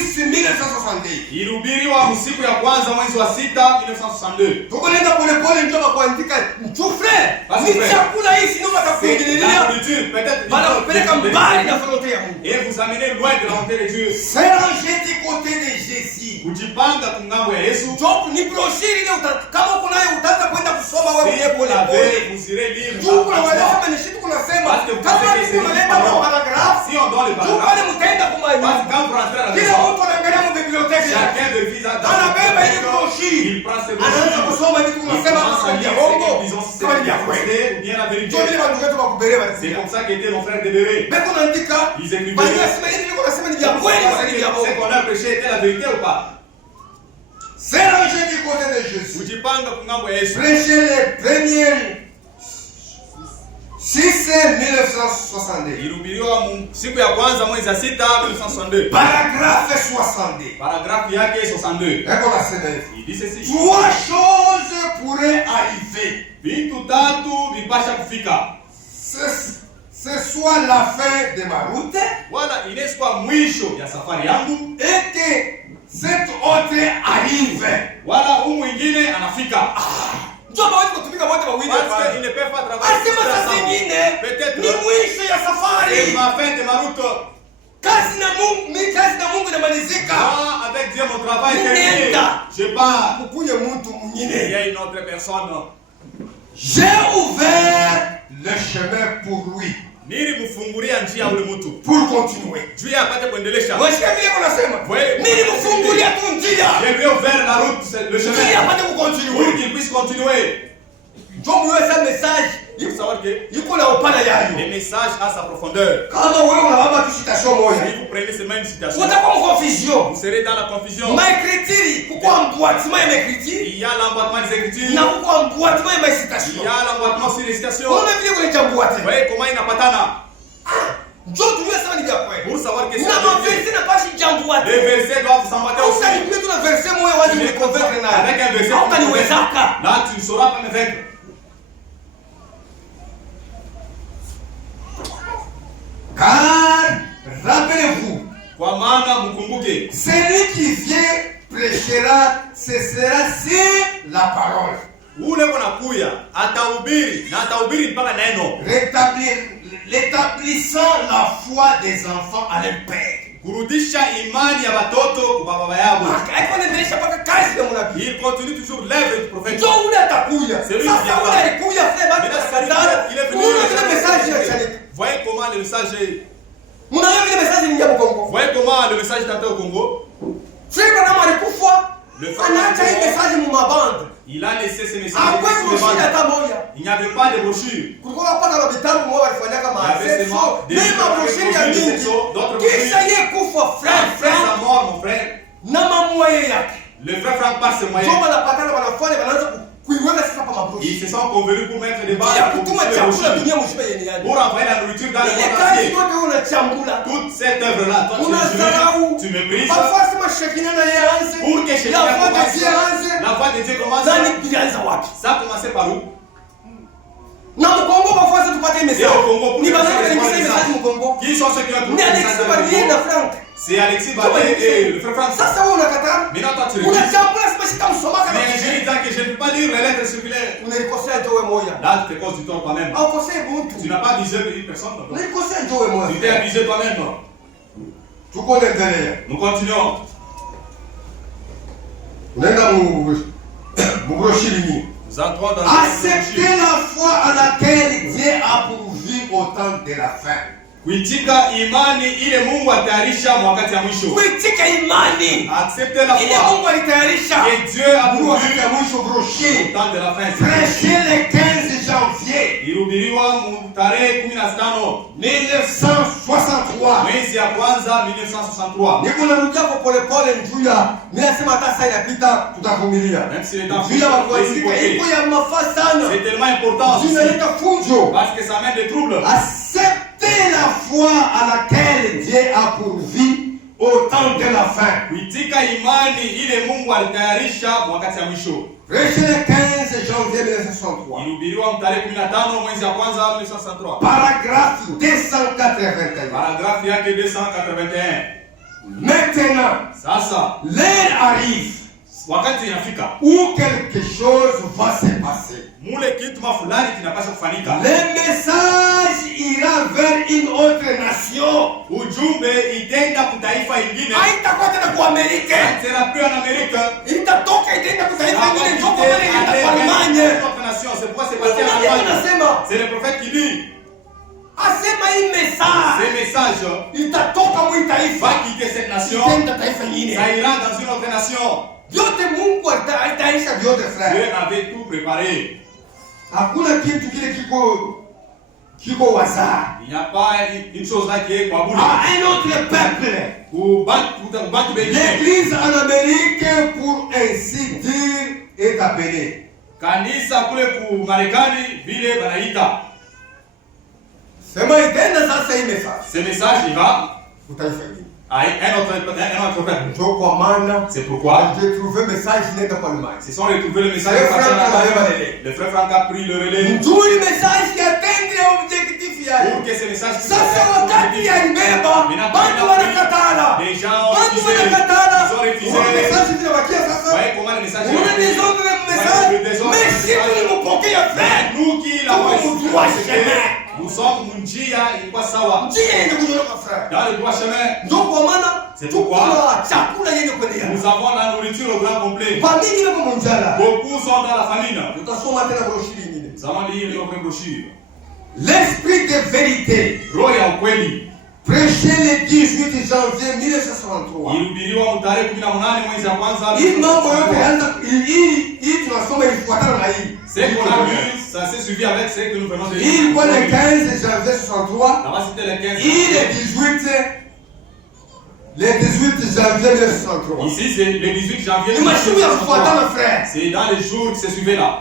1/6/1962. Ilihubiriwa msiku ya kwanza mwezi wa 6 1962. Tuko naenda pole pole ndio kuandika mchufre. Basi Ni frère. chakula hii sio C'est la batakuingililia. nourriture, peut-être. Bana kupeleka mbali na volonté ya Mungu. Et vous amenez loin de la volonté de Dieu. C'est rangé du côté de Jésus. Kujipanga kungambo ya Yesu. Job ni brochure ile kama uko nayo utaanza kwenda kusoma wewe mwenyewe pole pole. Vous irez lire. Juu kuna wanasema ni shida kunasema. Parce que vous Kama savez que c'est tunaleta une parole. paragraphe. Si on doit le Juu pale paragraphe, mtaenda parce kumanya. que quand vous rentrez à la Kila maison, mtu anaangalia mu bibliothèque. chacun de vise à Anabeba ile brochure. il prend ses Anaanza brochures. kusoma vitu Il kunasema commence à kama lire ni ce hongo. qu'ils disent, si Kama ni c'est ya la kweli. vérité ou bien la vérité. Ndio vile watu wetu wakubelewa. C'est comme ça qu'étaient nos frères débérés. Beko naandika. Ils écrivaient. Bali nasema hivi niko nasema ni vya kweli wala ni vya Ce hongo. qu'on a prêché était la vérité ou pas? C'est rangé du côté de Jésus. Kujipanga kungambo ya Yesu. Prêcher les premières 6/1962. Ilihubiriwa siku ya kwanza mwezi wa 6 1962. Paragraphe 62. Paragraphe yake 62. Eko nasema hivi. Il dit ceci. Trois choses pourraient arriver. Vitu tatu vipasha kufika. Ce soit la fin de ma route Wala inaweza mwisho ya safari yangu, et que cette autre arrive. wala huyu mwingine anafika. Ndio hawezi kutumika wote wawili. Parce qu'il ne peut pas travailler. Asema saa zingine Peut-être ni mwisho ya c'est safari. ma fin de ma route. Kazi na Mungu inamalizika. Moi, avec Dieu, mon travail est terminé. Nenda. Je pars. Kukuye mtu Il y mwingine. a une autre personne. J'ai ouvert le chemin pour lui. Nilimfungulia njia ule mtu. Pour continuer. Juu yeye apate kuendelesha. Wasikia vile unasema? Nilimfungulia tu njia. Je lui ai ouvert la route, le chemin. Njia apate kucontinuer. Pour qu'il puisse continuer. Donc vous avez un message. Il faut savoir que Yuko na upana yayo. le message a sa profondeur. Kama wewe unababa tu citation moja. Si vous prenez ces mêmes citations, Utakuwa en confusion. vous serez dans la confusion. Ma écriture, pourquoi emboîtement ya écriture? Il y a l'emboîtement des écritures. Na pourquoi emboîtement ya Il citation? y a l'emboîtement sur les citations. On vile kwenye jamboîte. Vous voyez comment il n'a pas tana. Njoo tujue sana ni vya kweli. Pour savoir que Na maverse na pashi jamboîte. les versets doivent s'emboîter aussi. Usanipe tu na verse moja waje uniconvaincre nayo. Avec un verset, Hautaniwezaka. là tu ne sauras pas me vaincre. Car rappelez-vous, Kwa maana mkumbuke, celui qui vient prêchera, ce sera sur la parole. ule kunakuya atahubiri na atahubiri mpaka neno, L'établissant la foi des enfants à leur père. kurudisha imani ya watoto kwa baba yao. Haiko nendesha mpaka kazi ya mnabii. Il continue toujours l'œuvre du prophète. Njoo ule atakuya. Celui qui Sasa vient ule là. alikuya frère bado kasazana. Il est venu. Ule vile message ya chanika. Voyez comment le message est. Mnaona vile message ni jambo Kongo. Voyez comment le message est entré au Congo. Frère kama alikufa. Le frère Anaacha hii message mu mabande. Il a laissé ces messages. Akwe kushida hata moja. Il n'y avait pas de brochure. Kulikuwa hapana na vitabu mwa walifanyaka Il y avait maaseso. seulement des Mema broshiri ya mingi. d'autres Kisha yeye kufa Frère, frère. sa mort, mon frère. Na mamwaye yake. Le frère Franck par ses moyens. Njoo wanapatana wanafanya wanaanza kuiweka sasa kwa mabroshiri. Ils se sont convenus pour mettre des Ya balles kutuma chakula dunia mzima yenye yani. pour envoyer la nourriture dans le Ile monde kazi entier. yote unachambula. Toute cette œuvre-là, toi tu Unasahau. tu méprises. Parfois sema Shekina na yeye anze. Pour que chez La voix de Dieu anze. la voix de Dieu commence. Nani kilianza wapi? Ça a commencé par où? Na Mkongo parfois tupate Et message. au Congo, pour Ni que bana ça kwenye soit des message messages. Mkongo. Qui sont ceux qui ont Ni trouvé Alexis ça dans le Balier na Congo? Frank. C'est Alexis Ballet et le frère Franck. Sasa wewe unakataa? Maintenant toi tu refuses. Unachambula sema sitamsomaka Mais kama je dis que je ne peux pas lire les lettres circulaires. unaikosea njoo wewe moja. Là, tu te causes du tort toi-même. Au kosea mtu. Tu n'as pas abusé d'une personne. Non? Unaikosea njoo wewe Tu t'es moja. abusé toi-même. Non? Tuko endelea. Nous continuons. Unaenda mubroshiri ni. Nous entrons dans Acceptez la foi à laquelle Dieu a pourvu au temps de la fin. kuitika imani ile Mungu atayarisha wakati ya mwisho. Kuitika imani. Acceptez la Ile foi Mungu alitayarisha. que Dieu a Mungu pourvu wakati ya mwisho au broshiri. temps de la fin. Prêchez le 15 janvier Ilihubiriwa tarehe 15 1963. mwezi ya kwanza 1963. Niko narudia kwa polepole njuu ya mimi nasema hata saa inapita tutavumilia. Même si le temps Njuu ya wakuandika iko ya mafaa sana. c'est tellement important Njuu inaleta funjo. parce que ça met des troubles. Acceptez la foi à laquelle Dieu a pourvu au temps de la fin. Kuitika imani ile Mungu alitayarisha wakati ya mwisho. Prêchez le 15 janvier 1963. Ilihubiriwa tarehe 15 mwezi ya kwanza 1963. Paragraphe 281. Paragrafu yake 281. Maintenant, Sasa l'heure arrive wakati inafika où quelque chose va se passer. mule kitu fulani kinapaswa kufanyika. Le message ira vers une autre nation. Ujumbe itaenda kwa taifa ingine. Haitakuwa tena kwa Amerika. Tena pia na Amerika. Itatoka itaenda kwa taifa ingine njoo kwa pale itakuwa Allemagne. C'est pourquoi c'est parti en Allemagne. C'est le prophète qui dit. Asema hii message. Ces messages Itatoka mwi va taifa. quitter cette nation. Itaenda taifa ingine. Ça ira dans une autre nation. Vyote Mungu ataisha vyote Dieu frère. avait tout préparé. Hakuna kitu kile kiko wazaa. Il n'y a pas une chose là qui est kwa bure. À un autre peuple. Kubatu bengine. L'église en Amérique, pour ainsi dire, est appelée. Kanisa kule ku Marekani vile banaita. Sema itaenda sasa hii message. Ce message il va Utaifa ingine. à un autre peuple. Njoo kwa maana. C'est pourquoi J'ai trouvé message nenda kwa Allemagne. ils se sont retrouvés le message. Le frère Franck a relais. Le frère Franck a pris le relais Njoo message qui atteindre objectif yake. pour que ce message puisse Sasa wakati ya ibeba, watu wanakatala. les gens ont Watu refusé. wanakatala. Ils ont refusé. Unaona message zinabakia Vous sasa. voyez comment le message Unaona désordre le message. Mais si tulimpokea frère, nous qui l'avons Tuko mjua chemin. nous sommes munjia ilikuwa sawa njia yenye kunyooka frère. dans le droit chemin. Ndio kwa maana C'est tuko pourquoi na chakula yenye kuendelea. nous avons la nourriture au grand complet. Famille ile kwa njala. Beaucoup sont dans la famine. Tutasoma tena broshiri nyingine. Nous avons lu notre brochure. L'esprit de vérité, Roho ya ukweli. prêché le 18 janvier 1963. Ilihubiriwa mtarehe 18 mwezi wa kwanza. Hii mambo yote yanza hii tunasoma ilifuatana na hii. C'est qu'on a vu, ça s'est suivi avec ce que nous venons de lire. Hii ilikuwa le 15 janvier 63. Là-bas c'était le 15. Hii le 18 janvier 1963. Ici c'est le 18 janvier. Ni mashuhuda kufuatana frère. C'est dans les jours qui se suivaient là.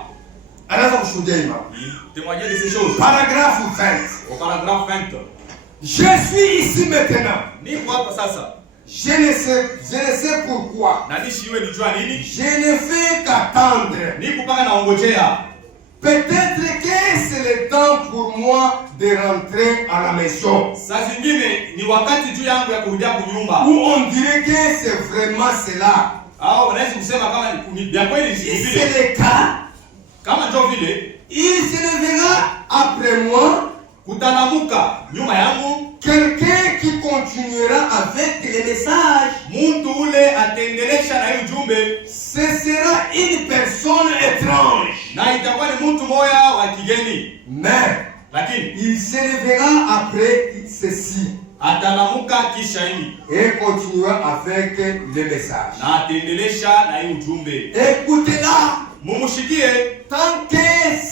Anaanza kushuhudia hii mambo. Il témoignait de ces choses. Paragraphe 20. Au paragraphe 20. Je suis ici maintenant. Ni kwa hapa sasa. Je ne sais pourquoi. Na nishiwe nijua nini? Je ne fais qu'attendre. Ni kupanga na ongojea. Peut-être que c'est le temps pour moi de rentrer à la maison. Saa zingine ni wakati juu yangu ya kurudia kunyumba. Où on dirait que c'est vraiment cela. Au unaweza kusema kama ni vya kweli Si ni c'est vile. le cas, Kama ndio vile il se lèvera après moi kutanamuka nyuma yangu quelqu'un qui continuera avec les messages. mtu ule atendelesha na hiyo ujumbe, Ce sera une personne étrange. na itakuwa ni mtu moya wa kigeni, Mais lakini il se lèvera après ceci atanamuka kisha hili et continuera avec les messages. na atendelesha na hiyo ujumbe. Écoutez-la. Mumushikie Tant que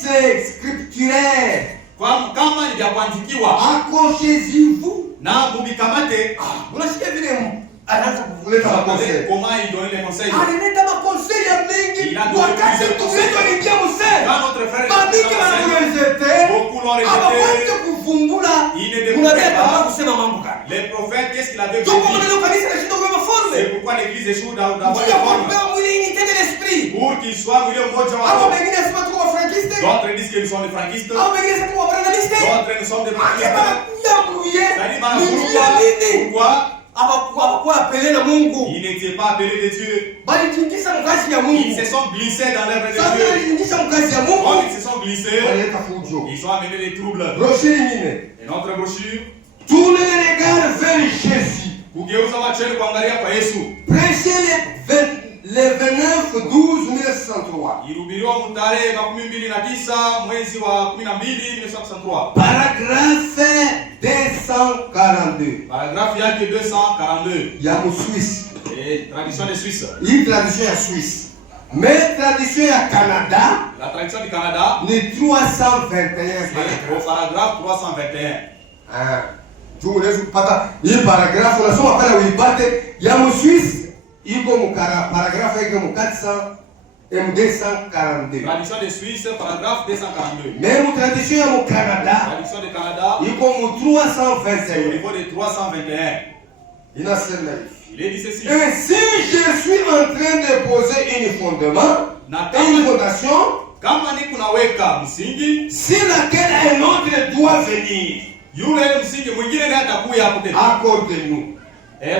c'est scripturaire, kama ni vya kuandikiwa accrochez-vous. na mubikamate. Unasikia vile anaanza kuleta makonseil. Comment il donne les conseils. Analeta makonseil ya mengi. Wakati tumezo ingia msema. Quand notre frère Babiki wanakuelezete. beaucoup l'ont rejeté. Abakwende kuvumbula. Il ne Unaleta découvrait pas kusema mambo gani? les prophètes, qu'est-ce qu'il avait Tuko dit. mwenye kanisa na shindo kwa forme. C'est pourquoi l'église échoue d'avoir Tuko des formes. kwa mwili unité de l'esprit. Pour qu'il soit mwili mmoja wa Hapo roho. wengine sema tuko wa frankiste. D'autres disent que nous sommes des franquistes. Hapo wengine sema tuko wa branamiste. D'autres nous sommes des Akeba franquistes. ya mruye. C'est-à-dire, par Nini? pourquoi Hapakuwa apele na Mungu. ils n'étaient pas appelés de Dieu. Bali tingisha mkazi ya Ils Mungu. se sont glissés dans l'œuvre de Sasa Dieu. tingisha mkazi ya Mungu. Comme ils se sont glissés, Waleta fujo. ils ont amené des troubles. Brochure nyingine. Et notre brochure, Tournez les regards vers Jésus. kugeuza macho yenu kuangalia kwa Yesu. Prêchez le 29/12/1963. Ilihubiriwa mtarehe 29 mwezi wa 12 1963. Paragraphe 242. Paragraphe yake 242. Ya Suisse. Et tradition de Suisse. Hii tradition ya Suisse. Mais tradition ya Canada La tradition du Canada, ni 321 c'est au paragraphe 321. Ah. Tu unaweza kupata hii paragrafu unasoma pale uipate ya Mswiss iko mkara paragrafu iko mu 400 M242. Tradition de Suisse, paragraphe 242. Même tradition ya mu Canada Tradition de Canada, iko mu c'est au 321. niveau de 321. Inasema hivi. Il est dit ceci. Et si je suis en train de poser une fondement, Na une kama, fondation kama ni kunaweka msingi, sur laquelle un autre doit venir, yule msingi mwingine ndiye atakuja hapo tena. accorde-nous.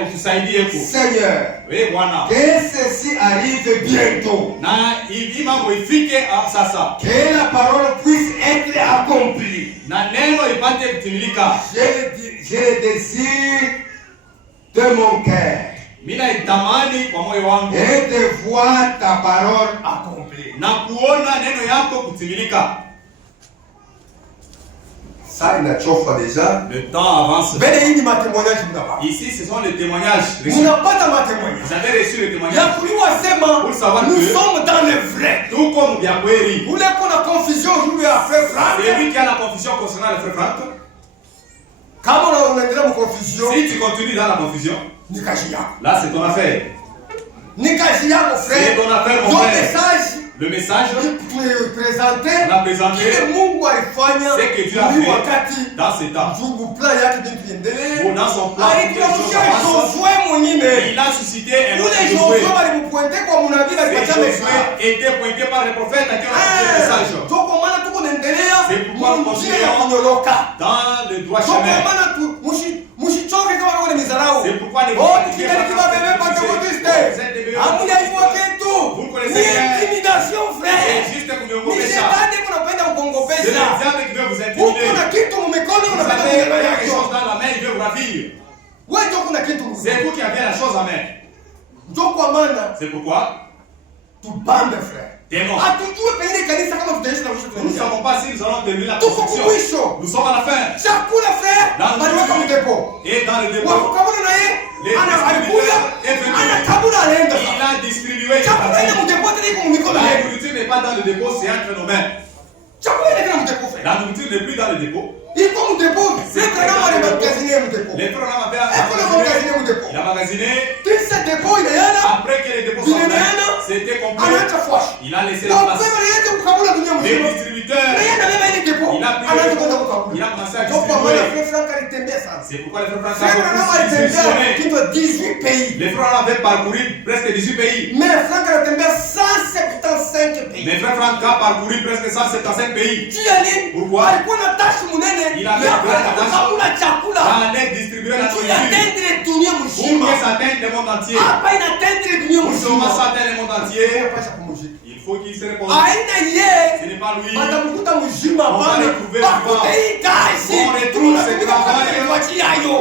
Utusaidie huko. Seigneur, Wewe Bwana. que ceci arrive bientôt. Na hivi mambo ifike sasa. Que la parole puisse être accomplie. Na neno ipate kutimilika. Je le désire de mon cœur. Mimi naitamani kwa moyo wangu. Et de voir ta parole accomplie. Na kuona neno yako kutimilika. Ça inachofa déjà. Le temps avance. Mbele hii ni matemoignage mnapata. Ici, ce sont les témoignages reçus. Mnapata matemoignage. Vous avez reçu les Ya témoignages. kuliwa sema Pour savoir nous que- sommes dans le vrai. Tout comme vya kweli. Ule kuna confusion juu ya frère Frank. C'est lui qui a la confusion concernant le frère Franck. Kama unaendelea mu confusion, Si tu continues dans la confusion, ni kazi yako. là c'est ton affaire. Ni kazi yako C'est frère. ton affaire, mon Ndio frère. message Le message, tulipresente on a présenté kile Mungu alifanya ce que Dieu a muri fait wakati dans ces temps. ndugu plan yake bintu endelee. Ou dans son plan, Alituamsha quelque chose avance. Josué mwingine. Il a suscité un autre Ule Josué. Josué walimpointe kwa mnabii Et alipata Josué message. était pointé par les prophètes à qui on a donné le message. Toko maana tuko naendelea C'est pourquoi nous njia ya continuons kunyoroka. dans le droit Toko chemin. maana mshichoke kama wale mizarau. C'est pourquoi les Oh, prophètes kile kiba bebe Pentecôtiste. Amuja hivyo kitu. Vous Ni connaissez bien. intimidation frère. C'est juste Ni kuniogopesha. shetani kunapenda C'est le kukongopesha. diable qui veut vous Uko intimider. na kitu mumikono Vous unapenda avez kunyoroka quelque yako. chose dans la main, il veut vous ravir. Wewe ndio kuna kitu. C'est vous qui avez la chose en main. Ndio kwa maana C'est pourquoi tubambe frère. Tenons. Hatujue pengine kanisa kama tutaishi na mwisho Nous ne tunaingia. savons pas si nous allons terminer la Tuko construction. kumwisho. Nous sommes à la fin. Chakula frère, Dans baliweka le mdepo. Et dans le dépôt, Wakukabula na yeye, Les alikuya, distributeurs est venu. anakabula anaenda. il a distribué. Chakula ile mdepo tena iko mikono La yetu. nourriture n'est pas dans le dépôt, c'est entre nos mains. Chakula ile tena mdepo frère. La nourriture n'est plus dans le dépôt. Iko mdepo, c'est vraiment wale magazine mdepo. Les frères ont magazine mdepo. Il a magasiné. Kisa depo ile yana. Après que les dépôts sont Vile faits, yana. c'était complet. Anaacha fwash. Il a laissé Na la place. upema ile kukabula dunia Les mzima. distributeurs, Na yeye anabeba ile depo. il a pris Anaanza le kwenda dépôt. kukabula. Il a commencé à Ndio kwa maana distribuer. frère Frank alitembea sana. C'est pourquoi les frères Franck Frère ont Branham beaucoup alitembea distribué. kitu 18 pays. Les frères avaient parcouru presque 18 pays. Mais Frank alitembea 175 pays. Les frères Franck ont parcouru presque 175 pays. Juu ya nini? Pourquoi? Alikuwa na tashi munene Il avait ya une grande kukabula chakula. Allait distribuer la Juu ya nourriture. tendre dunia Pour mzima. que ça atteigne le monde entier. Hapa inatendre dunia Pour mzima. que ça atteigne le monde entier, Inapasha kumujika. il faut qu'il se répond. Aina ye. Ce n'est pas lui. Batamkuta mzima On va bana. retrouver Bakute hii kazi. On retrouve ce Tunatumika kwa travail. kipaji yayo.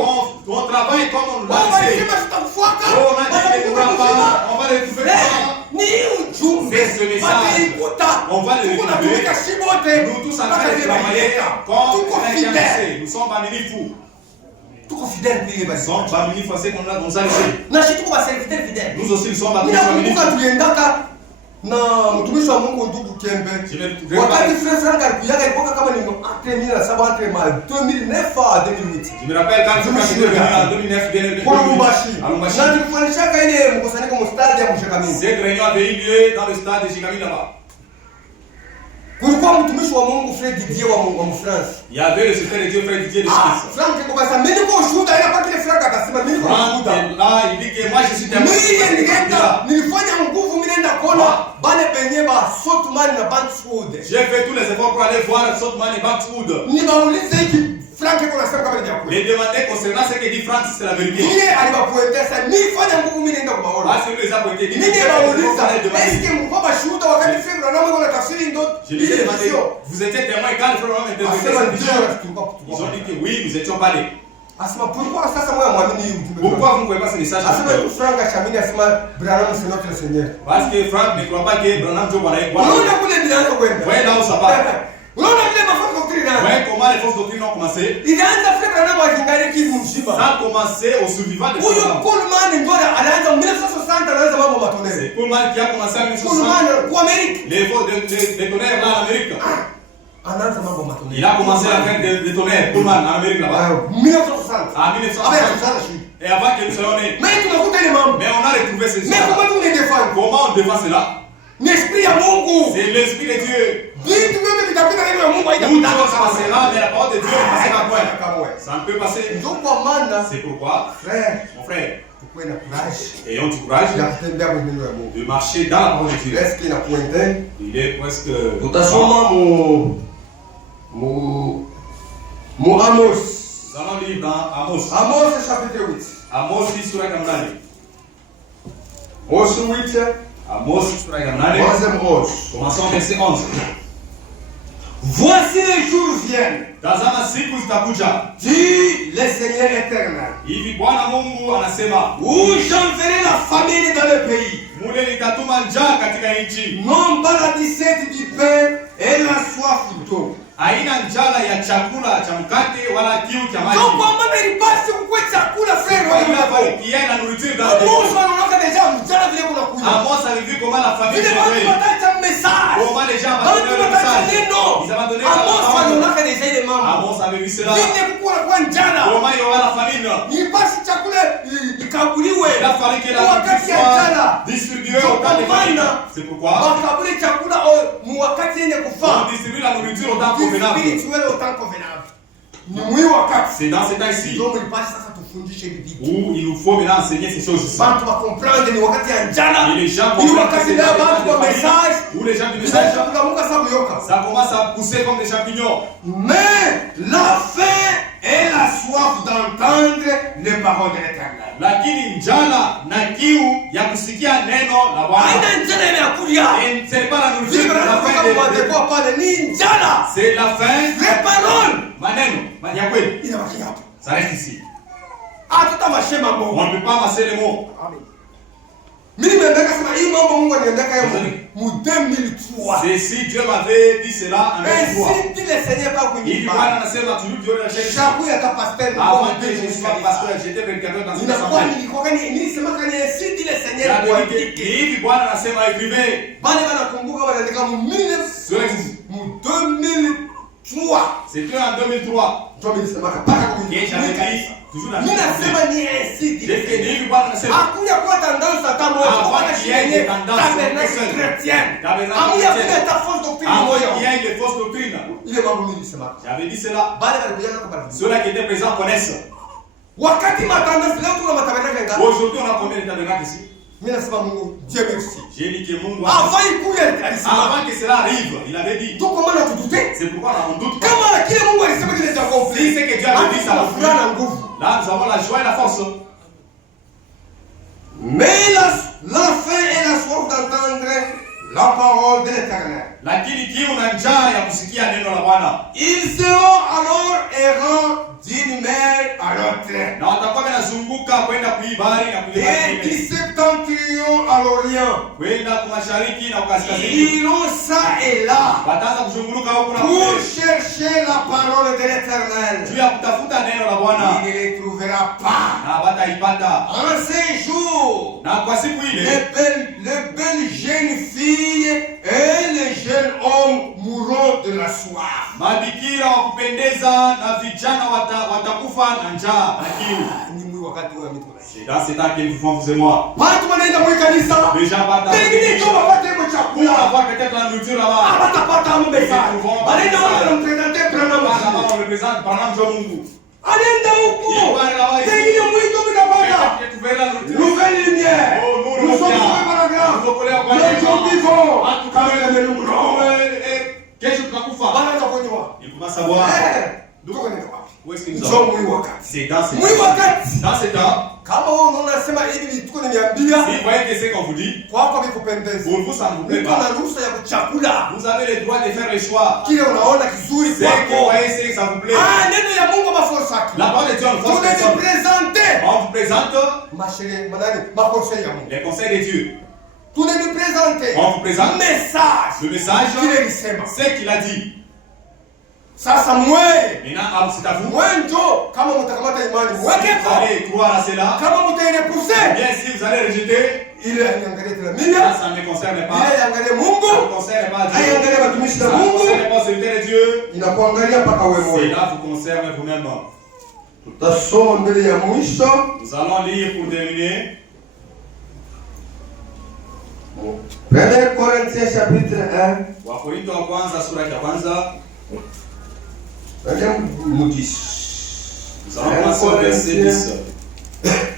On travaille comme on l'a Wao laissé. walisema tutakufuata. Oh, on a dit qu'il ne pourra pas. On va le trouver comment? Ni ujumbe. C'est ce message. Wataikuta. On va le Tuko retrouver. natumika shibote. Nous tous en train de travailler comme Tuko on a été fidèle. annoncé. Nous sommes Bamini fous. Tuko fidèle pili Nous basi. sommes Bamini français qu'on a laissé. Na shi tuko baserviteur fidèle. Nous aussi, nous sommes Bamini Ninakumbuka fous. tuliendaka na mtumishi wa Mungu ndugu Kembe. Wakati Frère Frank alikujaga ilikuwa kama ni entre 2007 entre 2009 à 2008. Je me rappelle quand je suis venu en 2009, bien Kwa Lubumbashi. à Lubumbashi. Na tulifanyishaka ile mkusanyiko mstadi ya Mshakamini. Cette réunion avait eu lieu dans le stade de Chikamine là-bas. Kulikuwa mtumishi wa Mungu Frère Didier wa France. Il y avait le secret de Dieu, frère Didier de Suisse. Frank kwa sababu mimi niko ushuhuda ila kwa kile Frank akasema mimi niko Franck ushuhuda. est là, il dit que moi je suis témoin. Mimi nilienda nilifanya nguvu mimi nenda kuona bale benye ba Sotman na Bankswood. J'ai fait tous les efforts pour aller voir Sotman et Backwood. Nibaulize hiki Frank kwa nasema kama ni kweli. Les demander concernant ce que dit Franck, c'est la vérité. Yeye alibapointer sasa nifanya nguvu mimi nenda kubaona. Parce que lui les a pointés. Mimi bauliza eske mkoba shuhuda wakati Frère Branham kwa tafsiri ndo. Je lui ai demandé, vous étiez témoin quand le frère Branham Asema intervenait. ndio Ils ont dit que oui, nous étions parlés. Asema pourquoi sasa moyo muamini hii ujumbe. Pourquoi vous ne pouvez pas ce message? Asema tu Frank achamini asema Branham c'est notre Seigneur. Parce que Franck ne croit pas que Branham Joe Bwana est Unaona kule ndianza kwenda. voyez là où ça va. Unaona vile mafunzo doctrine Vous voyez comment les fausses doctrines ont commencé. ilianza Frère Branham akingali kivu mzima. Ça a commencé au survivant de Huyo Branham. Pullman ndio alianza 1960 anaanza mambo matonele. C'est Pullman qui a commencé en 1960. Pullman kwa Amerika Les tonnerres là en Amérique. anaanza mambo matonele. Il a commencé à faire des tonnerres, Pullman, en Amérique là-bas. 1960. En Avec 1960. ça shi. Et avant que nous soyons nés. Mais tunakuta ile mambo. Mais on a retrouvé ces Mais choses. comment tu les défends? Comment on défend cela? Ni esprit ya Mungu. C'est l'Esprit de Dieu. Vitu vyote vitapita neno ya Mungu Tout haitapita ça passera, mais la parole de Dieu ne passera point. kamwe. Ça ne peut passer. Ndio kwa maana C'est pourquoi, frère mon frère, tukue na courage ayons du courage ya kutembea kwenye neno ya Mungu. de marcher dans la parole de Dieu. Est-ce qu'il a pointé? Il est presque. Tutasoma mu Amos. Nous allons lire dans Amos. Amos chapitre 8. Amos 6 sura ya 8. Amos 8. Amos sura ya 8. Troisième rose. Commençons verset 11. Voici les jours viennent, Tazama siku zitakuja. dit le Seigneur éternel, Hivi Bwana Mungu anasema, où j'enverrai la famine dans le pays, mule nitatuma njaa katika nchi. non pas la disette du pain et la soif d'eau. Haina njala ya chakula cha mkate wala kiu cha maji. Donc kwa maana ilipasi kukwe chakula frère Il a wangu. fallu qu'il y ait la nourriture dans le Amos désert. wanaona deja mjana vile kuna kuja. Amos avait vu comment la famille Vile se watu réveille. watacha message. Comment les gens Watu abandonnaient le watacha message. neno. Ils abandonnaient la Amos parole. wanaona deja ile mambo. Amos avait vu cela. Vile kukula kwa njala. Comment il y aura la famine. Ilipasi chakula ikabuliwe. Il a fallu que la Wakati ya nourriture njala. soit distribuée au temps des famines. C'est pourquoi Wakabuli chakula mu wakati yenye on kufaa. distribue la nourriture au temps convenable. Spirituel au temps convenable. Ni mwi wakati. C'est dans ce temps-ci Ndio mlipasi sasa tufundishe hivi vitu. où il nous faut maintenant enseigner ces choses-ci. Bantu wa comprendre ni wakati ya njala. Et les gens Ni comprennent que wakati c'est leo dans bantu wa les message. familles où les gens du message, Message kulamuka sababu yoka. ça commence à pousser comme des champignons. Mais la faim et la soif d'entendre les paroles de l'Éternel. Lakini njala na kiu ya kusikia neno la Bwana. Haina njala imekuja. Et ce n'est pas la nourriture, Vile la kama faim wadepo pale ni njala. c'est la faim. Les paroles Maneno ya kweli, inabaki hapo. ça reste ici. Hatutamashema On Mungu. ne peut pas masser les mots. Amen. Mimi nimeandika sema hii mambo Mungu aniandika yeye mu 2003. C'est si Dieu m'avait dit cela en 2003. Ainsi dit le Seigneur pas Hivi kunyimba. Bwana anasema turudi na shaka. Chaque ya pasteur Avant que je sois pasteur, j'étais prédicateur dans une Inakuwa assemblée. nilikuwa nilisema kani ainsi dit le Seigneur J'avais kwa dit que hivi Bwana anasema écrivez. bali wanakumbuka wanaandika mu 2003. C'était en 2003. Ndio nilisema mpaka Que j'avais dit toujours dans mimi l'assemblée. nasema ni ainsi dit. J'ai fait hivi Bwana anasema. Hakuja kuwa tendance hata moja. Avant qu'il y ait des tendances chrétiennes. Tabernacle Hakuja chrétien. kuwa ta fausse doctrine Avant moja. qu'il y ait des fausses doctrines. Ile mambo mimi nilisema. J'avais dit cela. Bali walikuja kwa Ceux-là qui étaient présents connaissent. wakati matandasi leo tuna matabernacle ngapi? Aujourd'hui, on a combien de tabernacles ici? Mimi nasema Mungu Dieu merci. J'ai dit que Mungu. Avant ikuye alisema. Avant que cela arrive, il avait dit. Tuko maana tudute. C'est pourquoi on doute pas. Kama kile Mungu alisema kile cha Si conflit. c'est que Dieu avait dit ça, na furaha na nguvu. là nous avons la joie et la force. Mais la faim et la soif d'entendre la parole de l'Éternel. Lakini kiu na njaa ya kusikia neno la Bwana. Ils seront alors errants d'une mer à l'autre. Na watakuwa wanazunguka kwenda kuibari na kuibari. Et du septentrion à l'orient. Kwenda kwa mashariki na kaskazini. Ils iront ça et là. Wataanza kuzunguruka huko na Pour kule. chercher la parole de l'Éternel. Juu ya kutafuta neno la Bwana. Il ne les trouvera pas. Na wataipata. En ces jours, Na kwa siku ile les belles jeunes filles et les jeunes hommes mourront de la soif. mabikira wa kupendeza na vijana watakufa na njaa na kiu. Ni mwi wakati wa mtu. C'est dans ce temps que nous faisons, vous et moi. Watu wanaenda mwi kanisa. Les gens partent dans Pengine kama wapate pour chakula. avoir peut-être la nourriture là-bas. Hawatapata mbesa. Wanaenda wanampresenter Branham. Là-bas, on représente Branham John Mungu. Anaenda huko. Il va là-bas ici. Pengine mwito mnapata. Et tu verras la nourriture. Nouvelle lumière. Oh, nous, Nous sommes lumière. sauvés par la grâce. Nous sommes sauvés par la Nous sommes grâce. vivants. En tout cas, Quand même, nous mourrons. Kesho tutakufa. Wanaanza kunywa. Il faut savoir Tuko nenda wapi? où est-ce que nous Nous sommes. sommes mwi wakati. C'est dans ce Mwi wakati. Dans ce temps, Kama wewe unaona sema hivi tuko nimeambia si vous voyez que c'est qu'on vous dit, kwako vikupendeza. pour vous ça ne vous plaît Niko na pas. ruhusa ya kuchakula. Vous avez le droit de faire le choix. Kile unaona kizuri C'est que vous kwako. voyez c'est que ça vous plaît. Ah, neno ya Mungu maforsa. La parole de Dieu en force personne. Tunajipresenter. On vous présente Mashere manani makonsei ya Mungu. les conseils de Dieu. Tunajipresenter. On vous présente Message. le message, Kile lisema. c'est qu'il a dit. Sasa mwe. Maintenant, c'est à vous. Mwenjo kama mtakamata imani Si mweke vous allez croire à cela, kama mtairepousser bien si vous allez rejeter, ile niangalie tena mimi ça ne me concerne pas. ile niangalie Ça ne Mungu me concerne pas Dieu. aiangalie watumishi Ça wa ne Mungu concerne pas celui de Dieu. inakuangalia mpaka wewe moyo. Cela vous concerne vous-même. Tutasoma mbele ya mwisho Nous allons lire pour terminer. 1 Corinthiens chapitre 1 Wakorintho wa kwanza sura ya kwanza. Nous allons passer au verset 10.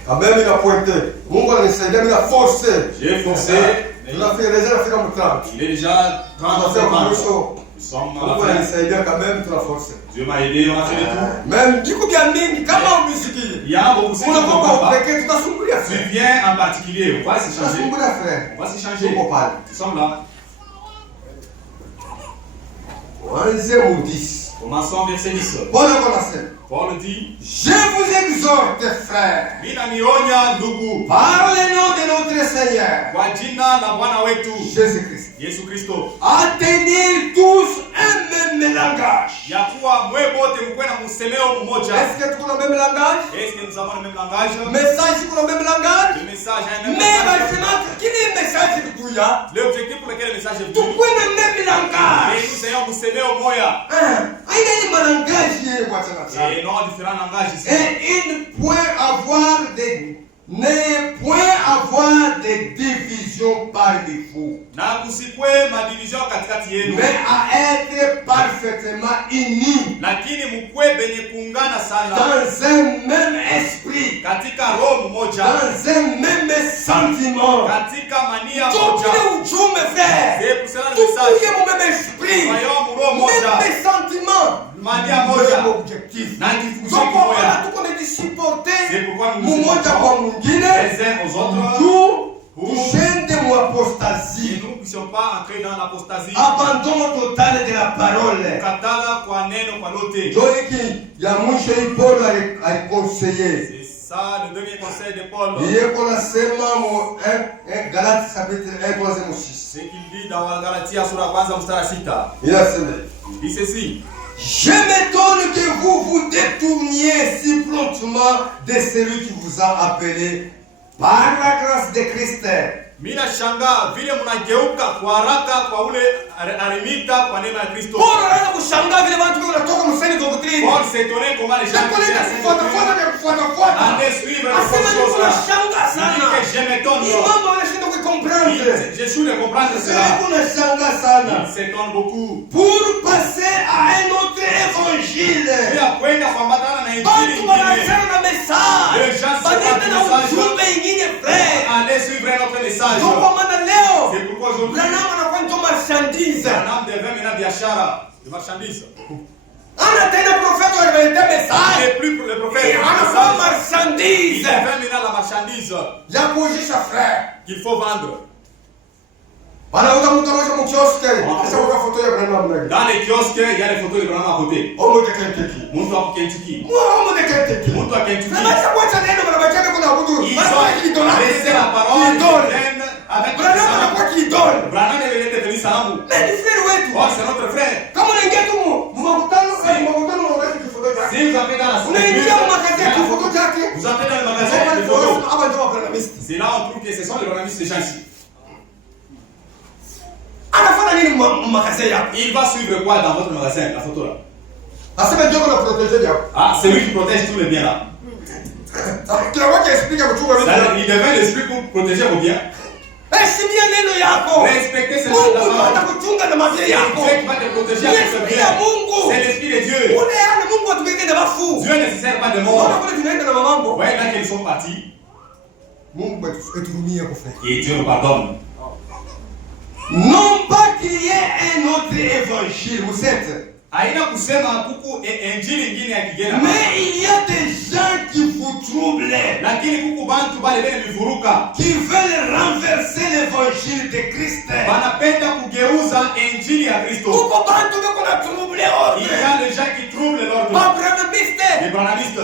Quand même il a pointé. Mungu ananisaidia mimi na force. J'ai forcé. mais Tunafika mu 30. Il est déjà 37 ans. Mwisho. Nous sommes à Mungu la fin. ananisaidia quand même tuna force. Dieu m'a aidé, on a fait le tout. Même diko bia mingi kama umisikie. Il y a beaucoup de choses qui ne Unakopa comprennent pas. upeke tutasumbulia Tu frère. viens en particulier, on va s'échanger. Tutasumbulia frère. On va s'échanger. Tuko pale. Nous sommes là. Wanze mu 10. Commençons verset 10. Bwana anasema, Paul dit, je vous exhorte frères, Mina nionya ndugu par le nom de notre Seigneur kwa jina la Bwana wetu Jésus-Christ, Yesu Kristo, à tenir tous un même langage. ya kuwa mwe bote mkuwe na msemeo mmoja. Est-ce que tuko na même langage? Est-ce que nous avons le même langage? Message tuko na même langage? Le message a un même Mais langage. basema kile message kikuya, L'objectif pour lequel le message est venu, tuko na même et langage. nous ayons msemeo moya. Aina ni malangage yeye kwa tena. Et non différents langages ici. Et il ne point avoir de division parmi vous, Na kusikwe madivision katikati yenu, mais à être parfaitement unis lakini mkwe benye kuungana sana dans un même esprit, katika roho mmoja, dans un même sentiment. katika mania Tukule moja. ujumbe frère, C'est pour cela le message. tukuye mu même esprit, Soyons mu roho moja, même sentiment, mania moja, même objectif. na kifukuzo Donc on kimoya. va tuko ni supporter C'est pourquoi nous nous mmoja kwa supportons mwingine les uns aux autres, pour tushende mu et apostasie, nous ne puissions pas entrer dans l'apostasie, abandon total de la parole. katala kwa neno kwa lote. Ndio hiki ya mwisho hii Paulo alikonseye. Ça, le dernier conseil de Paul. Galates chapitre 1, 3e 6. Ce qu'il dit dans Galatia sura kwanza mstari 6. Il a dit. Il dit ceci. Je m'étonne que vous vous détourniez si promptement de celui qui vous a appelé par la grâce de Christ. Mina shanga vile mnageuka kwa haraka kwa ule arimita kwa neema ya Kristo. Paul anaanza kushangaa vile watu wanatoka mseni doctrine. Paul s'étonnait comment les gens allaient suivre les choses. Je m'étonne. Je suis de comprendre cela. Il s'étonne beaucoup. Pour passer à un autre évangile. Il a kwenda kuambatana na injili nyingine. Les gens se allez suivre notre message. C'est pourquoi aujourd'hui Branham devient maintenant biashara de marchandises. Il n'est plus le prophète. Il devient maintenant la marchandise qu'il faut vendre. Dans les kiosques, il y a les photos de Branham à côté. Mtu wa Kentucky. Mtu wa Kentucky. Ils ont laissé la parole avec Branham. Branham est devenu Salamu. Oh, c'est notre frère. Si vous avez dans la synagogue, vous entrez dans le magasin de photos. C'est là on trouve que ce sont les branhamistes, les gens ici. Il va suivre quoi dans votre magasin, la photo là? Ah, c'est lui qui protège tous les biens là. Il devait l'esprit pour protéger vos biens. Respectez ce genre de parole. Dieu qui va te protéger avec ce bien. C'est l'esprit de Dieu. Dieu ne sert pas de mort. Vous voyez là qu'ils sont partis. Et Dieu nous pardonne. Non pas qu'il y ait un autre évangile, vous êtes. Mais il y a des gens qui vous troublent, qui veulent renverser l'évangile de Christ. Il y a les gens qui troublent l'ordre. Les branhamistes.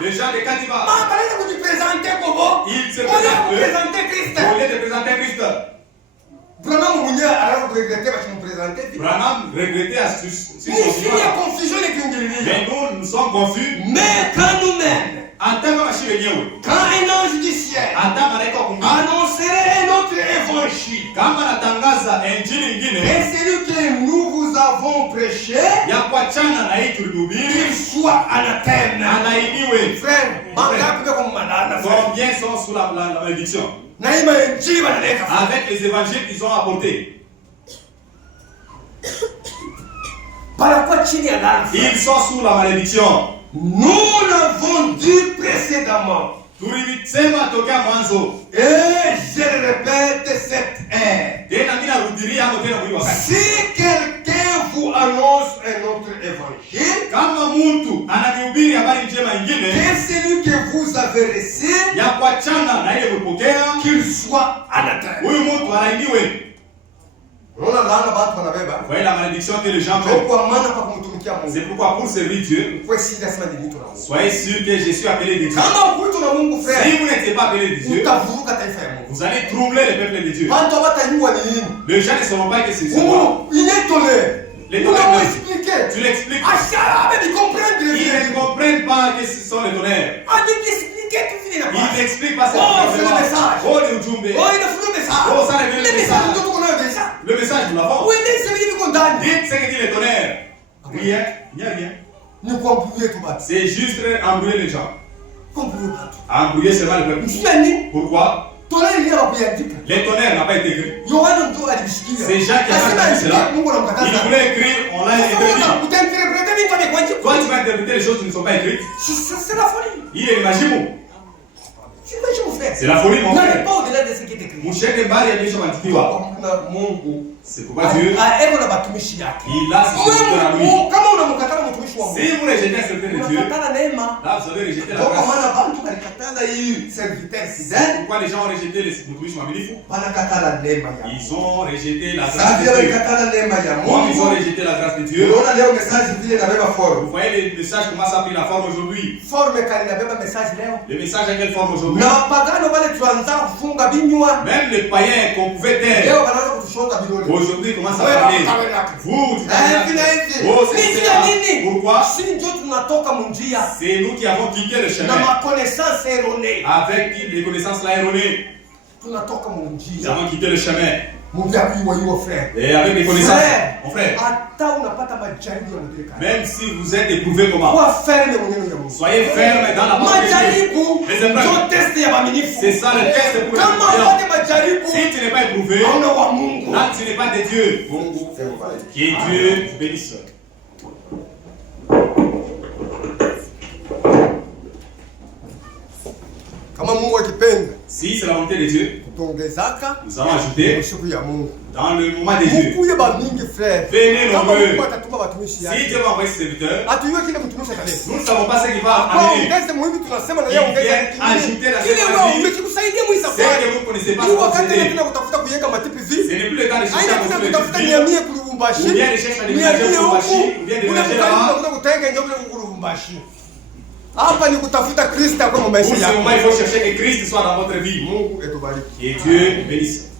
Les gens de Katiba. Ils se présentent au lieu de présenter Christ. Branham regrettait à ce mais nous sommes confus. Mais quand nous-mêmes, quand un ange du ciel annoncerait un autre évangile, et celui que nous vous avons prêché, qu'il soit anathème. Frère, combien sont sous la malédiction? Avec les évangiles qu'ils ont apportés. Ils sont sous la malédiction. Nous l'avons dit précédemment. Et je le répète cette ère. Si quelqu'un vous annonce un autre évangile, que celui que vous avez reçu, qu'il soit anathème. Voyez la malédiction que les gens font. C'est pourquoi pour servir Dieu, soyez sûr que je suis appelé de Dieu. Si vous n'êtes pas appelé de Dieu, vous allez troubler le peuple de Dieu. Les gens ne sauront pas que c'est moi. Les tonnerres, tu l'expliques. Ils ne comprennent pas que ce sont les tonnerres. Ils n'expliquent pas cette message. Oh, le Djumbe. Oh, ça révèle le message. Le message, nous l'avons. Dites ce que dit les tonnerres. Rien, il n'y a rien. C'est juste embrouiller les gens. Embrouiller seulement le peuple. Pourquoi? Les tonnerres n'ont pas été écrits. Ces gens qui ont fait cela, ils voulaient écrire, on l'a écrit. Toi, tu vas interpréter les choses qui ne sont pas écrites. C'est la folie. Il est imaginaire. C'est la folie, mon frère. N'allez pas au-delà de ce qui est écrit. Msheke mbali ya bisho mantikiwa. C'est pourquoi Dieu, il a ses serviteurs à lui. Si vous rejetez un serviteur de Dieu, là vous avez rejeté la grâce. C'est pourquoi les gens ont rejeté les mtumishi mwaminifu. Ils ont rejeté la grâce de Dieu. Comme ils ont rejeté la grâce de Dieu, vous voyez les messages comment ça a pris la forme aujourd'hui. Les messages à quelle forme aujourd'hui? Même les païens qu'on pouvait taire, aujourd'hui comment ça va parler? Vous, oh, c'est pourquoi? C'est nous qui avons quitté le chemin avec les connaissances là erronées. Nous avons quitté le chemin. Et avec les connaissances, mon frère, même si vous êtes éprouvé comment, soyez ferme dans la parole de Dieu. Les épreuves, c'est ça le test pour les croyants. Si tu n'es pas éprouvé, là tu n'es pas de Dieu. Qui est Dieu bénisse. Si c'est la volonté de Dieu, nous allons ajouter dans le moment de Dieu. Venez nombreux. Si Dieu va envoyer ses serviteurs, nous ne savons pas ce qu'il va amener. Il vient ajouter la chose. C'est que vous ne connaissez pas ce que c'est. Ce n'est plus le temps de chercher à construire des villes. Ou bien de chercher à déménager au Lubumbashi. Ou bien de déménager là-bas. Hapa ni kutafuta Kristo kwa maisha yako. Il faut chercher que Christ soit dans votre vie. Et Dieu bénisse.